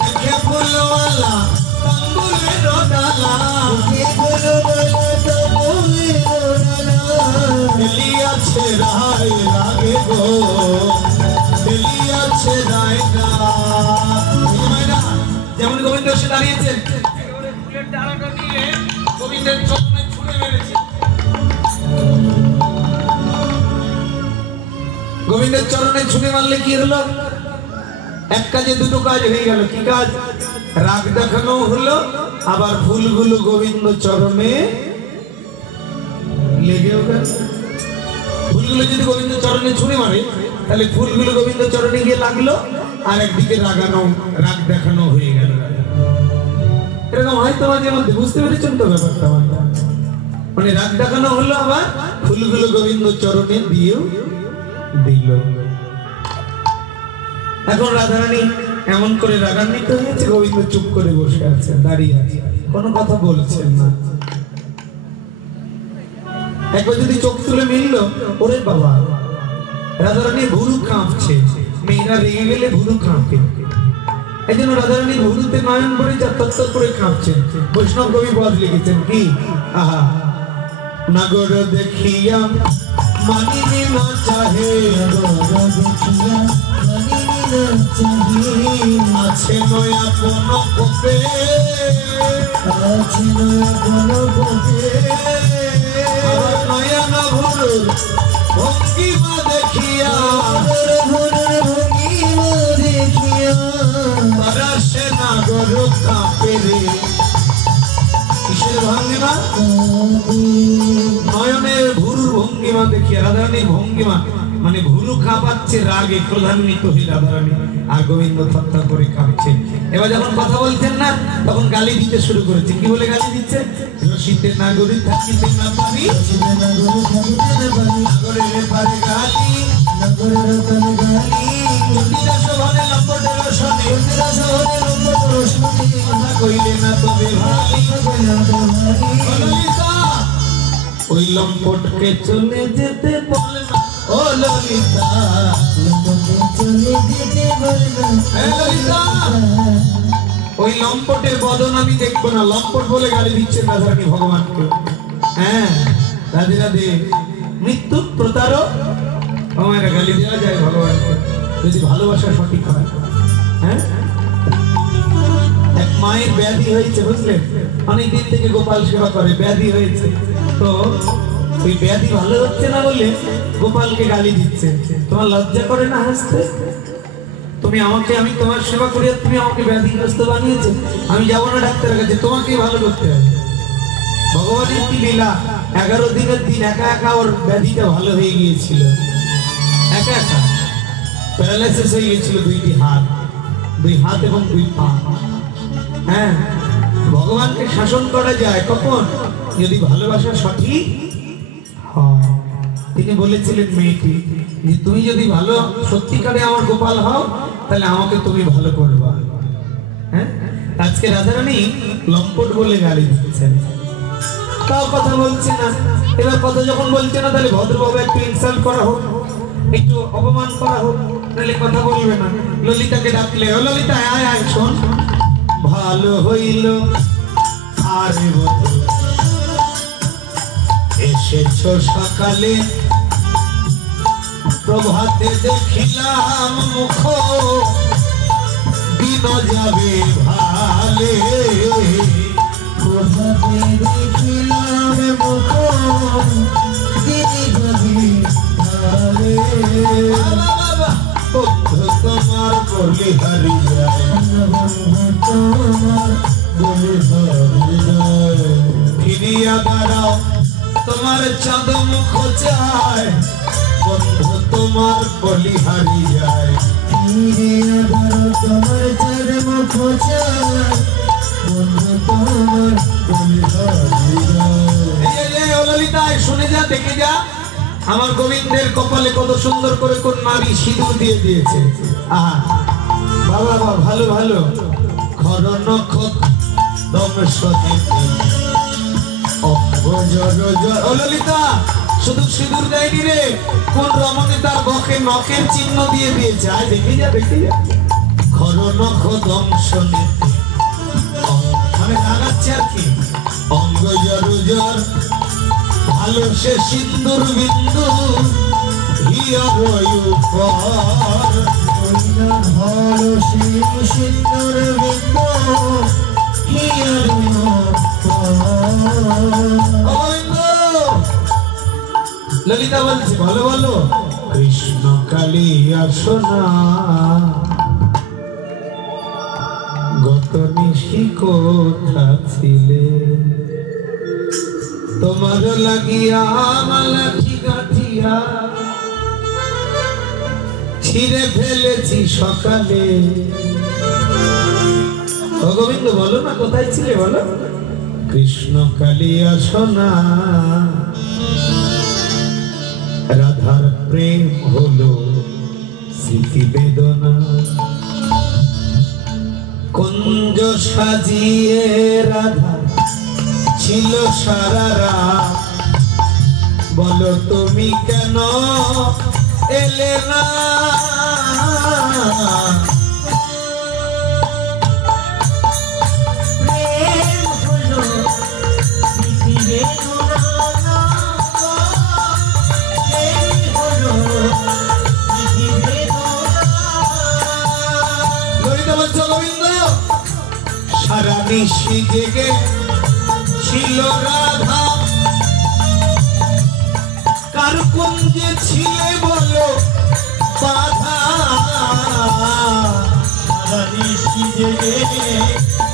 দেখে ফুলওয়ালা তাম্বুলের ডালা, ফেলিয়াছে রায় লাগে গো, ফেলিয়াছে রায় না। যেমন গোবিন্দ এসে দাঁড়িয়েছেন, ফুলের ডালাটা নিয়ে গোবিন্দের চরণে ছুঁড়ে মেরেছে। গোবিন্দের চরণে ছুঁড়ে মারলে কি হলো? এক কাজে দুটো কাজ হয়ে গেল। কি কাজ? রাগ দেখানো হলো, আবার ফুলগুলো গোবিন্দ চরণে লেগেও গেল। ফুলগুলো যদি গোবিন্দ চরণে ছুঁড়ে মারে, তাহলে ফুলগুলো গোবিন্দ চরণে গিয়ে লাগলো, আর একদিকে রাগ দেখানো হয়ে গেল। এরকম হয়তো মাঝে মধ্যে, বুঝতে পেরেছেন তো ব্যাপারটা? মানে রাগ দেখানো হলো, আবার ফুলগুলো গোবিন্দ চরণে দিয়েও দিল। এখন রাধারানী এমন করে রাগান্বিত হয়েছে, গোবিন্দ চুপ করে বসে আছেন, দাঁড়িয়ে আছে, কোনো কথা বলছেন না। একবার যদি চোখ তুলে মিলল, ওরে বাবা, রাধারানী ভুরু কাঁপছে। মেয়েরা রেগে গেলে ভুরু কাঁপে, এই জন্য রাধারানী ভুরুতে নয়ন করে তত্তর করে কাঁপছেন। বৈষ্ণব কবি পদ লিখেছেন কি, আহা, নাগর দেখিয়া মানিনি না চাহে, আছে নয়া কোন কোপে নয়া না ভুরুর ভঙ্গিমা দেখিয়া সে না গরু কাঁপে রে। কিসের ভঙ্গিমা? নয়নের ভুরুর ভঙ্গিমা দেখিয়া রাধারানীর ভঙ্গিমা মানে ভুরু কাঁপাচ্ছে রাগে ক্রোধান্বিত হয়ে রাধারানী আর গোবিন্দ থরথর করে কাঁপছে। এবার যখন কথা বলছেন না তখন গালি দিতে শুরু করেছে। কি বলে গালি দিচ্ছে? রসিতে নাগরী থাকিতে না পারি নাগরের পারে গালি চন্ডিরা শোভনে লম্বটের রসনে কথা কইলে না তবে ভালি ললিতা ওই লম্পটকে চলে যেতে বলে না। ও ললিতা চলে যেতে বলে না। ললিতা ওই লম্পটের বদন আমি দেখবো না। লম্পট বলে গালি দিচ্ছেন রাধারানী ভগবানকে। হ্যাঁ রাধে রাধে। মৃত্যু প্রতারক আমার গালি দেওয়া যায় ভগবানকে যদি ভালোবাসা সঠিক হয়। হ্যাঁ এক মায়ের ব্যাধি হয়েছে বুঝলেন, অনেকদিন থেকে গোপাল সেবা করে, ব্যাধি হয়েছে তো ওই ব্যাধি ভালো হচ্ছে না বলে গোপালকে গালি দিচ্ছে। তোমার লজ্জা করে না হাসতে? তুমি আমাকে, আমি তোমার সেবা করি আর তুমি আমাকে ব্যাধিগ্রস্ত বানিয়েছো। আমি যাবো না ডাক্তারের কাছে, তোমাকেই ভালো করতে হবে। ভগবানের কি লীলা, 11 দিনের দিন একা একা ওর ব্যাধিটা ভালো হয়ে গিয়েছিল। একা একা প্যারালাইসিস হয়ে গিয়েছিল, 2টি হাত, 2 হাত এবং 2 পা। হ্যাঁ ভগবানকে শাসন করা যায় কখন? যদি ভালোবাসা সঠিক হয়। তিনি বলেছিলেন মেয়েটি যে তুমি যদি ভালো সত্যিকারে আমার গোপাল হও তাহলে আমাকে তুমি ভালো করবা। হ্যাঁ আজকে রাধারানী লম্পট বলে গালি দিচ্ছেন, তাও কথা বলছে না। এবার কথা যখন বলছে না তাহলে ভদ্রভাবে একটু ইনসাল্ট করা হোক, একটু অপমান করা হোক, তাহলে কথা বলবে না। ললিতাকে ডাকলে, ও ললিতা আয় আয় শোন, ভালো হইল আরে বধূ এসেছো সকালে, প্রভাতে দেখিলাম মুখ দিন যাবে ভালে। প্রভাতে দেখিলাম মুখ দিন যাবে ভালে। বন্ধু তোমার বলি হারি যায়, তোমার বলি হারি যায়। ফিরিয়া দাঁড়াও তোমার চাঁদ মুখ চায়, বন্ধু তোমার বলি হারি যায়। ফিরিয়া দাঁড়াও তোমার চাঁদ মুখ চায়, বন্ধু তোমার বলি হারি যায়। ললিতা শুনে যা, দেখে যা, আমার গোবিন্দের কপালে কত সুন্দর করে কোন নারী সিঁদুর দিয়ে দিয়েছে। আহা বাবা বাবা, ভালো ভালো। খর নখ দমস ললিতা শুধু সিঁদুর দেয়নি রে, কোন রমণী তার বকে নখের চিহ্ন দিয়ে দিয়েছে। আয় দেখে যা, দেখে যা। খর নখ দংশ মানে জানাচ্ছে আর কি, অঙ্গ জর জর ভালো সে সিন্দুর বিন্দু হিয়ার উপর। ভালো সে সিন্দুর বিন্দু হিয়ার ললিতা বলছে, বলো বলো। কৃষ্ণ কালিয়া সোনা গত নিশি কোথা ছিলে, তোমার লাগিয়া মালা ঠিকাঠিয়া ছিঁড়ে ফেলেছি সকালে। ও গোবিন্দ বলো না কোথায় ছিলে বলো। কৃষ্ণ কালিয়া সোনা রাধার প্রেম হলো স্মৃতি বেদনা, কুঞ্জ সাজিয়ে রাধা ছিল সারা রাত, বলো তুমি কেন এলে না। প্রেম হলো স্মৃতি বেদনা, প্রেম হলো স্মৃতি বেদনা, নিশি জেগে ছিল রাধা, কার কুঞ্জে ছিলে বলো বাধা, নিশি জেগে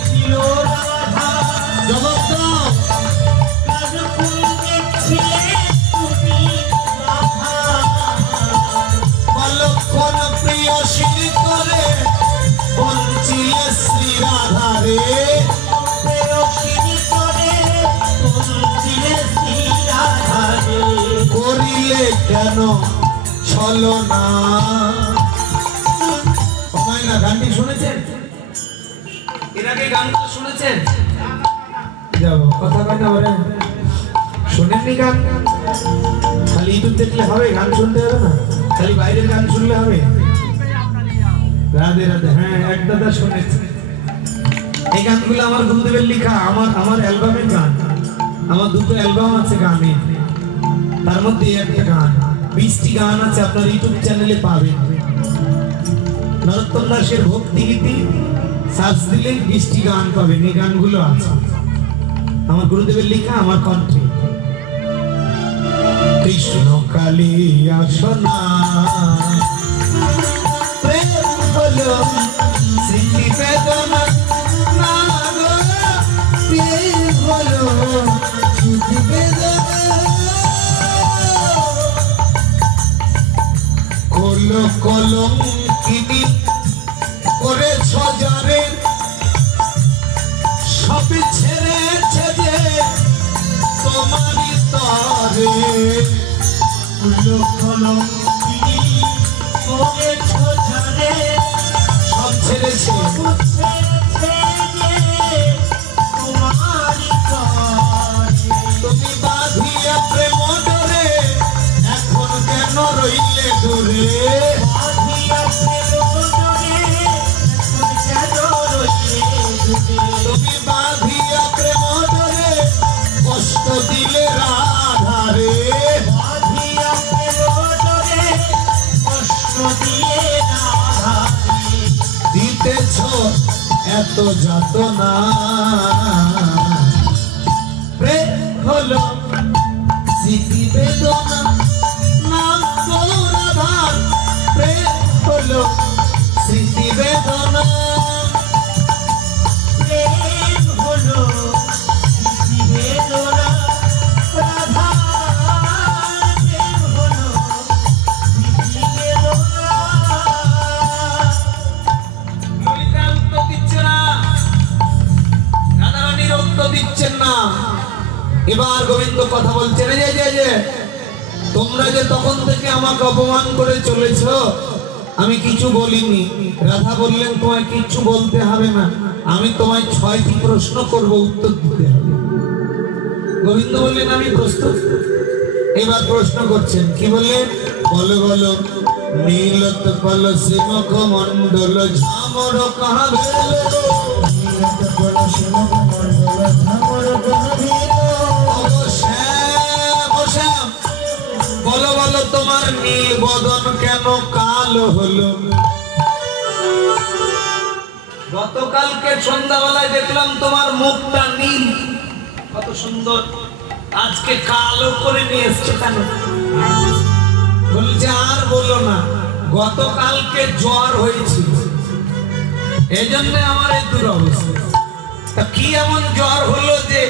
ছিল রাধা, জগৎ কার কুঞ্জে ছিলে তুমি বাধা, অলক্ষণ প্রিয় শ্রী করে বঞ্চিলে শ্রী রাধা রে, প্রেয়সিনী করে বঞ্চিলে শ্রী রাধা রে, করিলে কেন ছলো না। না গানটি শুনেছেন? এর আগে গানটা শুনেছেন? যাবো কথা কয় না বলে শোনেননি গান? খালি ইউটিউব দেখলে হবে? গান শুনতে হবে না? খালি বাইরের গান শুনলে হবে? রাধে রাধে। হ্যাঁ, এক দাদা শুনেছে। এই গানগুলো আমার গুরুদেবের লেখা, আমার অ্যালবামের গান। আমার দুটো অ্যালবাম আছে গানে, তার মধ্যে একটা গান, 20টি গান আছে, আপনার ইউটিউব চ্যানেলে পাবেন। নরোত্তম দাসের ভক্তি গীতি সার্চ দিলে 20টি গান পাবেন। এই গানগুলো আছে আমার গুরুদেবের লেখা, আমার কণ্ঠে। কৃষ্ণ কালী আসনা প্রেম হলো স্মৃতি বেদনা, না গো প্রেম হলো স্মৃতি বেদনা, কলো কলঙ্কিনী করেছ যারে, সব ছেড়েছে যে তোমারই তরে, কলঙ্কিনী করেছ যারে, সব ছেড়েছে ছেড়েছে যে তোমারই তরে, তুমি বাঁধিয়া প্রেম ডোরে, এখন কেন রইলে দূরে, বাঁধিয়া প্রেম ডোরে, এখন কেন রইলে দূরে, তুমি বাঁধিয়া প্রেম ডোরে, কষ্ট দিলে রাধা রে, বাঁধিয়া প্রেম ডোরে, কষ্ট দিয়ে রাধা রে, দিতেছ এত যাতনা, প্রেম হলো স্মৃতি বেদনা, নাম রাধার প্রেম হলো স্মৃতি বেদনা, প্রেম হলো স্মৃতি বেদনা, রাধা প্রেম হলো স্মৃতি বেদনা। ললিতা উত্তর দিচ্ছে না, রাধারানীর উত্তর দিচ্ছেন না। এবার গোবিন্দ কথা বলছেন, যে তোমরা যে তখন থেকে আমাকে অপমান করে চলেছ, আমি কিছু বলিনি। রাধা বললেন তোমায় কিছু বলতে হবে না, আমি তোমায় 6টি প্রশ্ন করব, উত্তর দিতে হবে। গোবিন্দ বললেন আমি প্রস্তুত। এবার প্রশ্ন করছেন, কি বললেন? বলো বলো নীলত পল শ্রীমুখ মন্ডল ঝামর কাহা বেলো, নীলত পল শ্রীমুখ মন্ডল ঝামর কাহা বেলো, ও শ্যাম, ও শ্যাম, বলো বলো তোমার নীল বদন কেন কালো হলো? গতকালকে সন্ধ্যাবেলায় দেখলাম তোমার মুখটা নীল, কত সুন্দর, আজকে কালো করে নিয়ে এসছো কেন? বলছে আর বলো না, গতকালকে জ্বর হয়েছিল, এই জন্য আমার এই দুরবস্থা। তা কি এমন জ্বর হলো যে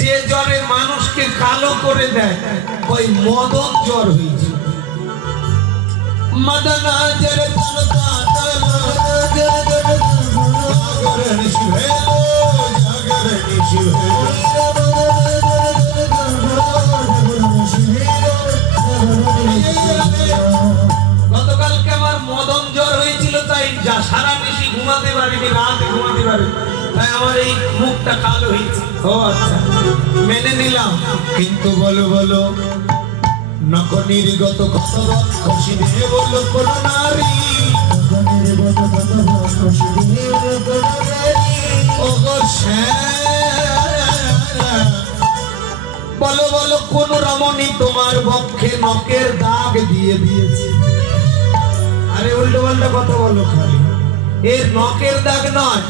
যে জ্বরে মানুষকে কালো করে দেয়? ওই মদন জ্বর হয়েছে। মদনা জরে তনকা তলো, জাগরণ শিভেলো, জাগরণ শিভেলো, গতকালকে আমার মদন জ্বর হয়েছিল, তাই যা সারা নিশি ঘুমাতে পারিনি, রাতে ঘুমাতে পারি, তাই আমার এই মুখটা কালো হয়েছে। ও আচ্ছা, মেনে নিলাম, কিন্তু বলো বলো নক নির্গত কত খুশি দিয়ে বলো কোন নারী, ও গো শ্যাম, বলো বলো কোন রমণী তোমার বক্ষে নখের দাগ দিয়ে দিয়েছে? আরে উল্টো পাল্টা কথা বলো খালি, এর নখের দাগ নয়,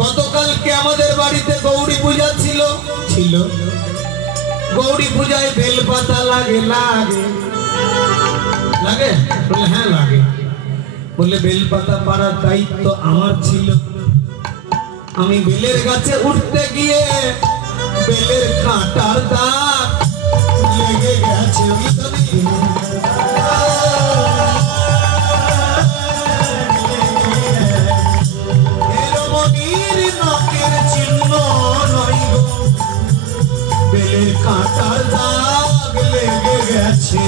গতকালকে আমাদের বাড়িতে গৌরী পূজা ছিল ছিল গৌরী পূজায় বেলপাতা লাগে লাগে লাগে বলে হ্যাঁ লাগে বলে বেলপাতা পাড়ার দায়িত্ব আমার ছিল আমি বেলের গাছে উঠতে গিয়ে বেলের কাঁটার দাগ লেগে গেছে রমণীর নখের চিহ্ন নয় গো বেলের কাঁটার দাগ লেগে গেছে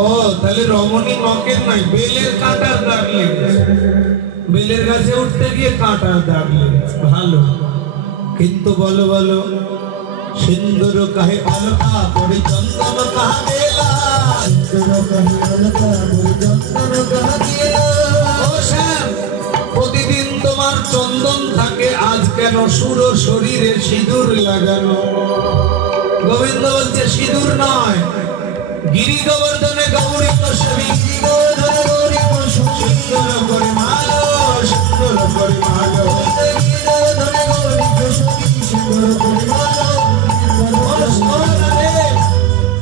ও তাহলে রমণী নখের নাই বেলের কাঁটার দাগ লেগেছে বেলের গাছে উঠতে গিয়ে কাঁটার দাগ লেগেছে ভালো কিন্তু বলো বলো সিন্দুর কাহে অলকা পড়ে চন্দন কাহা বেলা সিন্দুর কাহে অলকা পড়ে চন্দন কাহা বেলা ও শ্যাম প্রতিদিন তোমার চন্দন থাকে আজ কেন সুর শরীরে সিঁদুর লাগানো গোবিন্দ বলছে সিঁদুর নয় গিরি গোবর্ধনে গৌরী কৌশলী গিরি গোবর্ধনে গৌরী কৌশলী সুন্দর করে মালো সুন্দর করে মালো গিরি গোবর্ধনে গৌরী কৌশলী সুন্দর করে মালো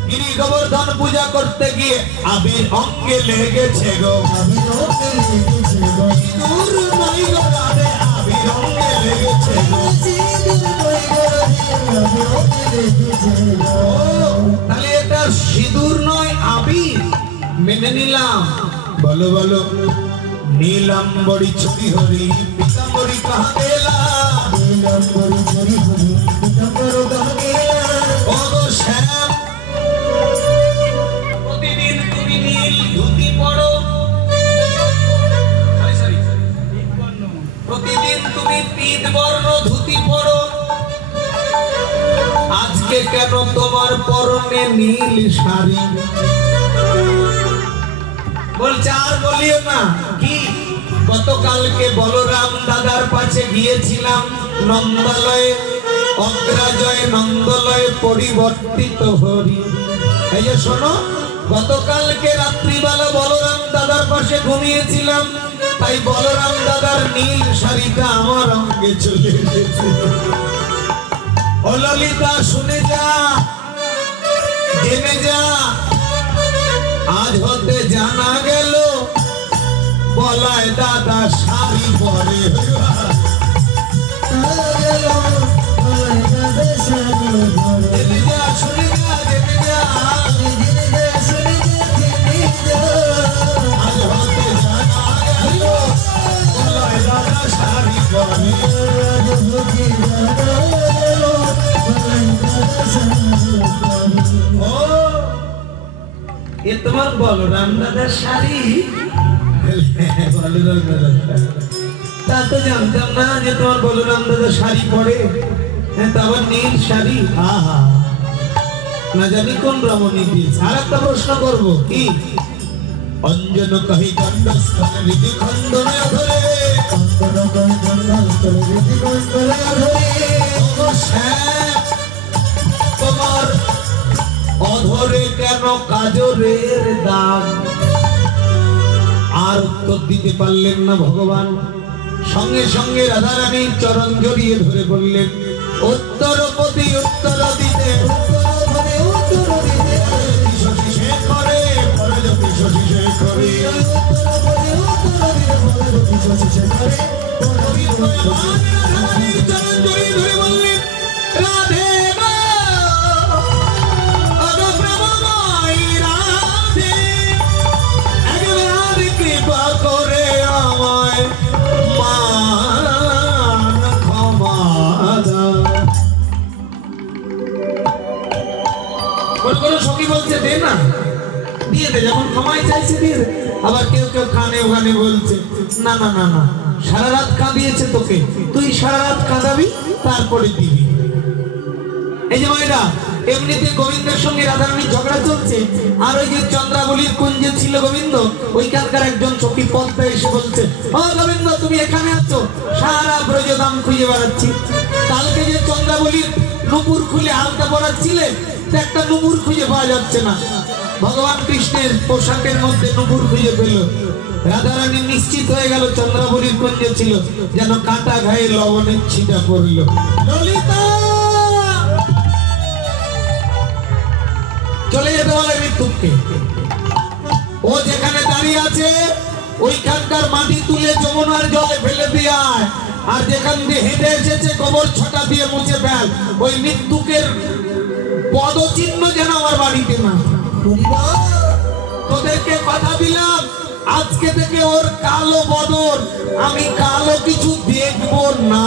গিরি গোবর্ধন পূজা করতে গিয়ে আবির অঙ্গে লেগেছে গো আবির অঙ্গে লেগেছে গো সিঁদুর নয় গো রাধে আবির অঙ্গে লেগেছে গো সিঁদুর নয় গো রাধে আবির অঙ্গে লেগেছে গো তাহলে এটা সিঁদুর নয় আবির মেনে নিলাম বলো বলো নীলাম্বরী ছবি হরি পীতাম্বরী কাহা বেলা নীলাম্বরী ছবি হরি পীতাম্বরী কাহা বেলা ও গো শ্যাম প্রতিদিন তুমি নীল ধুতি পরো প্রতিদিন তুমি পীত বর্ণ ধুতি পরো আজকে কেন তোমার পরনে নীল শাড়ি বলছে আর বলিও না কি গতকালকে বলরাম দাদার পাশে গিয়েছিলাম নন্দালয়ে অগ্রাজয় নন্দলয়ে পরিবর্তিত হরি এই যে শোনো গতকালকে রাত্রিবেলা বলরাম দাদার পাশে ঘুমিয়েছিলাম তাই বলরাম দাদার নীল শাড়িটা আমার অঙ্গে চলে এসেছে ও ললিতা শুনে যা জেনে যা আজ হতে জানা গেল বলায় দাদা শাড়ি পরে জেনে যা শুনে যা জেনে যা আজ হতে জানা গেল বলায় দাদা শাড়ি পরে এ তোমার বলরাম দাদার শাড়ি বলরাম দাদার শাড়ি তা তো জানতাম না যে তোমার বলরাম দাদা শাড়ি পরে হ্যাঁ তা আবার নীল শাড়ি আহা না জানি কোন রমণী দিয়েছে আর একটা প্রশ্ন করবো কি অঞ্জন কহি গণ্ডস্থল রীতি খণ্ডনে ধরে অঞ্জন কহি গণ্ডস্থল রীতি খণ্ডনে ধরে তোমার অধরে কেন কাজরের দাগ আর উত্তর দিতে পারলেন না ভগবান সঙ্গে সঙ্গে রাধারানীর চরণ জড়িয়ে ধরে বললেন উত্তরপতি উত্তর দিতে শশী শেখরে পরজ্যোতি শশী শেখরে চরণ জড়িয়ে ধরে বললেন রাধে করে আমায় মান ক্ষমা কোন সখী বলছে দে না দিয়ে দে যখন ক্ষমাই চাইছে দিয়ে দে আবার কেউ কেউ কানে ওখানে বলছে না না না না সারা রাত কাঁদিয়েছে তোকে তুই সারা রাত কাঁদাবি তারপরে দিবি এই যে মায়েরা এমনিতে গোবিন্দের সঙ্গে রাধারানীর ঝগড়া চলছে, আর ওই যে চন্দ্রাবলীর কুঞ্জে ছিল গোবিন্দ, ওইখানকার একজন সখী পদ্মা এসে বলছে, ও গোবিন্দ তুমি এখানে আছো, সারা ব্রজধাম খুঁজে বেড়াচ্ছি। কালকে যে চন্দ্রাবলীর নুপুর খুলে আলতা পরাচ্ছিলে, একটা নুপুর খুঁজে পাওয়া যাচ্ছে না। ভগবান কৃষ্ণের পোশাকের মধ্যে নুপুর খুঁজে পেল। রাধারানী নিশ্চিত হয়ে গেল চন্দ্রাবলীর কুঞ্জে ছিল, যেন কাঁটা ঘায়ে লবণের ছিটা পড়ল। ললিতা চলে যেতে বলে মৃত্যুকে। ও যেখানে দাঁড়িয়ে আছে ওইখানকার মাটি তুলে যমুনার জলে ফেলে দিয়ে আয়, আর যেখান দিয়ে হেঁটে এসেছে গোবর ছটা দিয়ে মুছে ফেল। ওই মৃত্যুকের পদচিহ্ন যেন আমার বাড়িতে না। তোদেরকে কথা দিলাম, আজকে থেকে ওর কালো বদন, আমি কালো কিছু দেখবো না।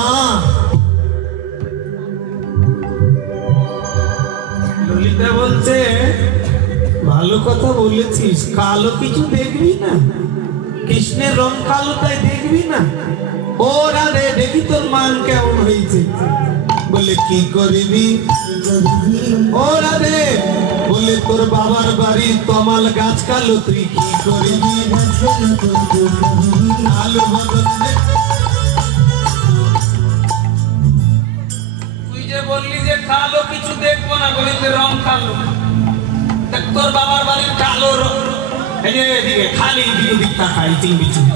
ললিতা বলছে, ভালো কথা বলেছিস, কালো কিছু দেখবি না, কৃষ্ণের রং কালো তাই দেখবি না। ও রাধে দেখি তোর মান কেমন হয়েছে। বলে কি করবি? ও রাধে বলে তোর বাবার বাড়ির তমাল গাছ কালো, তুই কি করবি? কালো বদন তুই যে বললি যে কালো কিছু দেখবো না, গোবিন্দের রং কালো, তোর বাবার বাড়ির কালো রং। এই যে এদিকে খালি দিকে তাকাই, চিংবি চিংবি,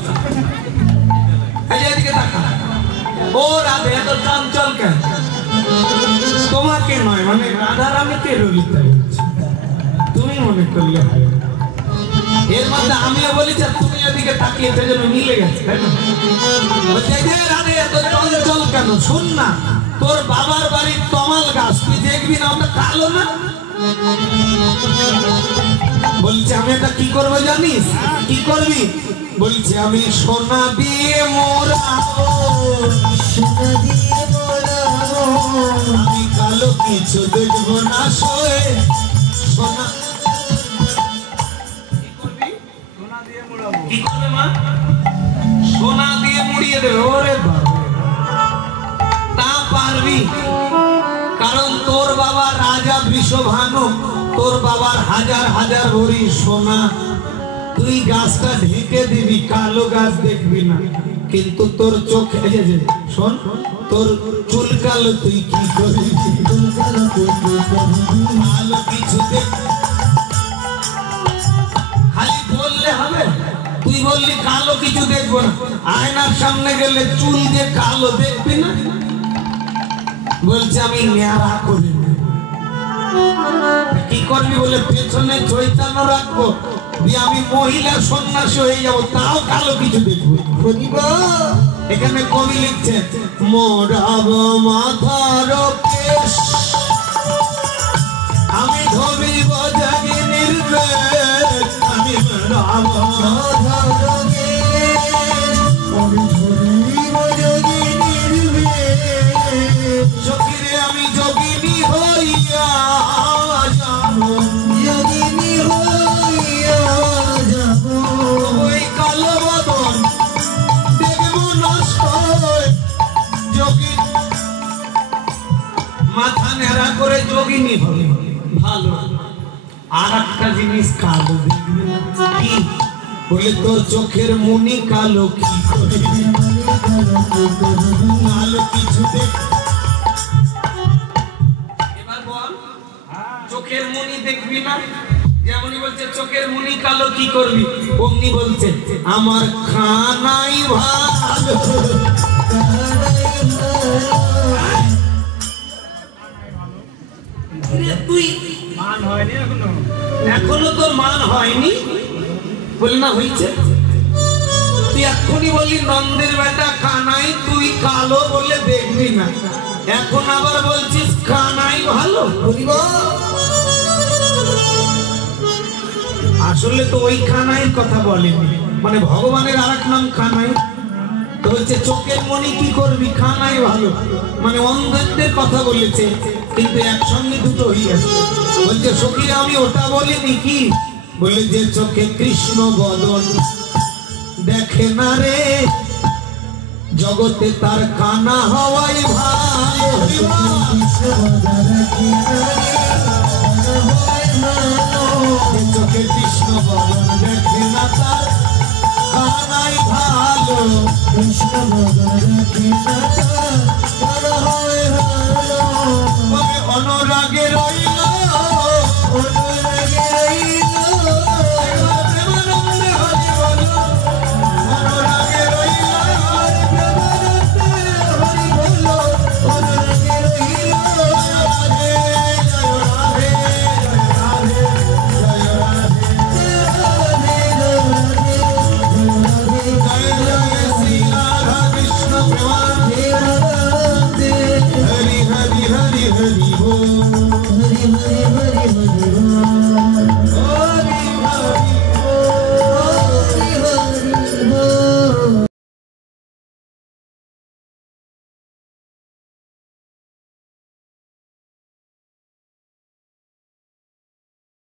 এই যে এদিকে তাকা। ও রাধে এত চঞ্চল কেন? তোমাকে নয়, মানে রাধারানীকে ললিতা বলছি, তুমি মনে করলে হয়। এর মধ্যে আমিও বলেছি, তুমি ওদিকে তাকিয়ে যেন মিলে গেছে, তাই না? বলছে যে রাধে এত চঞ্চল কেন? শোন না, তোর বাবার বাড়ির তমাল গাছ তুই দেখবি না, ওটা কালো না? বলছে আমি এটা কি করবো জানিস? কি করবি? বলছে আমি সোনা দিয়ে মোড়াবো, সোনা দিয়ে মোড়াবো, আমি কালো কিছু দেখবো না শোয়ে। সোনা কি করবে মা? সোনা দিয়ে মুড়িয়ে দেবে। ওরে বাবা, তা পারবি? কারণ তোর বাবা রাজা বৃষভানু, তোর বাবার হাজার হাজার ভরি সোনা, তুই গাছটা ঢেকে দিবি, কালো গাছ দেখবি না। কিন্তু তোর চোখে শোন, তোর চুল কালো, তুই কি করবি? কালো কিছু দেখ, খালি বললে হবে? তুই বললি কালো কিছু দেখবো না, আয়নার সামনে গেলে চুল যে কালো দেখবি না? বলছে আমি ন্যাড়া করি। কি করবি? বলে পেছনে চৈতন্য রাখবো, দিয়ে আমি মহিলা সন্ন্যাসী হয়ে যাবো, তাও কালো কিছু দেখবো। এখানে কবি লিখছে, মোড়াব মাথার কেশ, আমি ধরিব জাগিনীর বেশ, আমি মোড়াব মাথার কেশ, আমি ধরিব জাগিনীর বেশ, সখীরে আমি যোগিনী হইয়া যাবো, যোগিনী হইয়া যাবো, ওই কালো বদন দেখবো নষ্ট যোগী, মাথা নেড়া করে যোগিনী হবে ভালো। আর একটা জিনিস কালো দেখবি না। কি? বলে তোর চোখের মনি কালো, কি করবি? কালো কিছু দেখ। এবার বল, চোখের মনি দেখবি না? যেমনই বলছে চোখের মনি কালো, কি করবি? অমনি বলছে আমার খানাই ভালো, তুই মান হয়নি এখনো? এখনো তোর মান হয়নি? বলি না হয়েছে। তুই এখনই বললি নন্দের বেটা কানাই, তুই কালো বলে দেখবি না, এখন আবার বলছিস কানাই ভালো। আসলে তো ওই কানাইয়ের কথা বলেনি, মানে ভগবানের আরেক নাম কানাই। তো হচ্ছে চোখের মনি কি করবি? কানাই ভালো, মানে অন্ধদের কথা বলেছে, কিন্তু একসঙ্গে দুটো হয়ে আছে। বলছে সখীরা আমি ওটা বলিনি। কি? বলে যে চোখে কৃষ্ণ বদন দেখে না রে, জগতে তার কানা হওয়াই ভালো। চোখে কৃষ্ণ বদন দেখে না তার কানাই ভালো কৃষ্ণ বদন দেখে না তার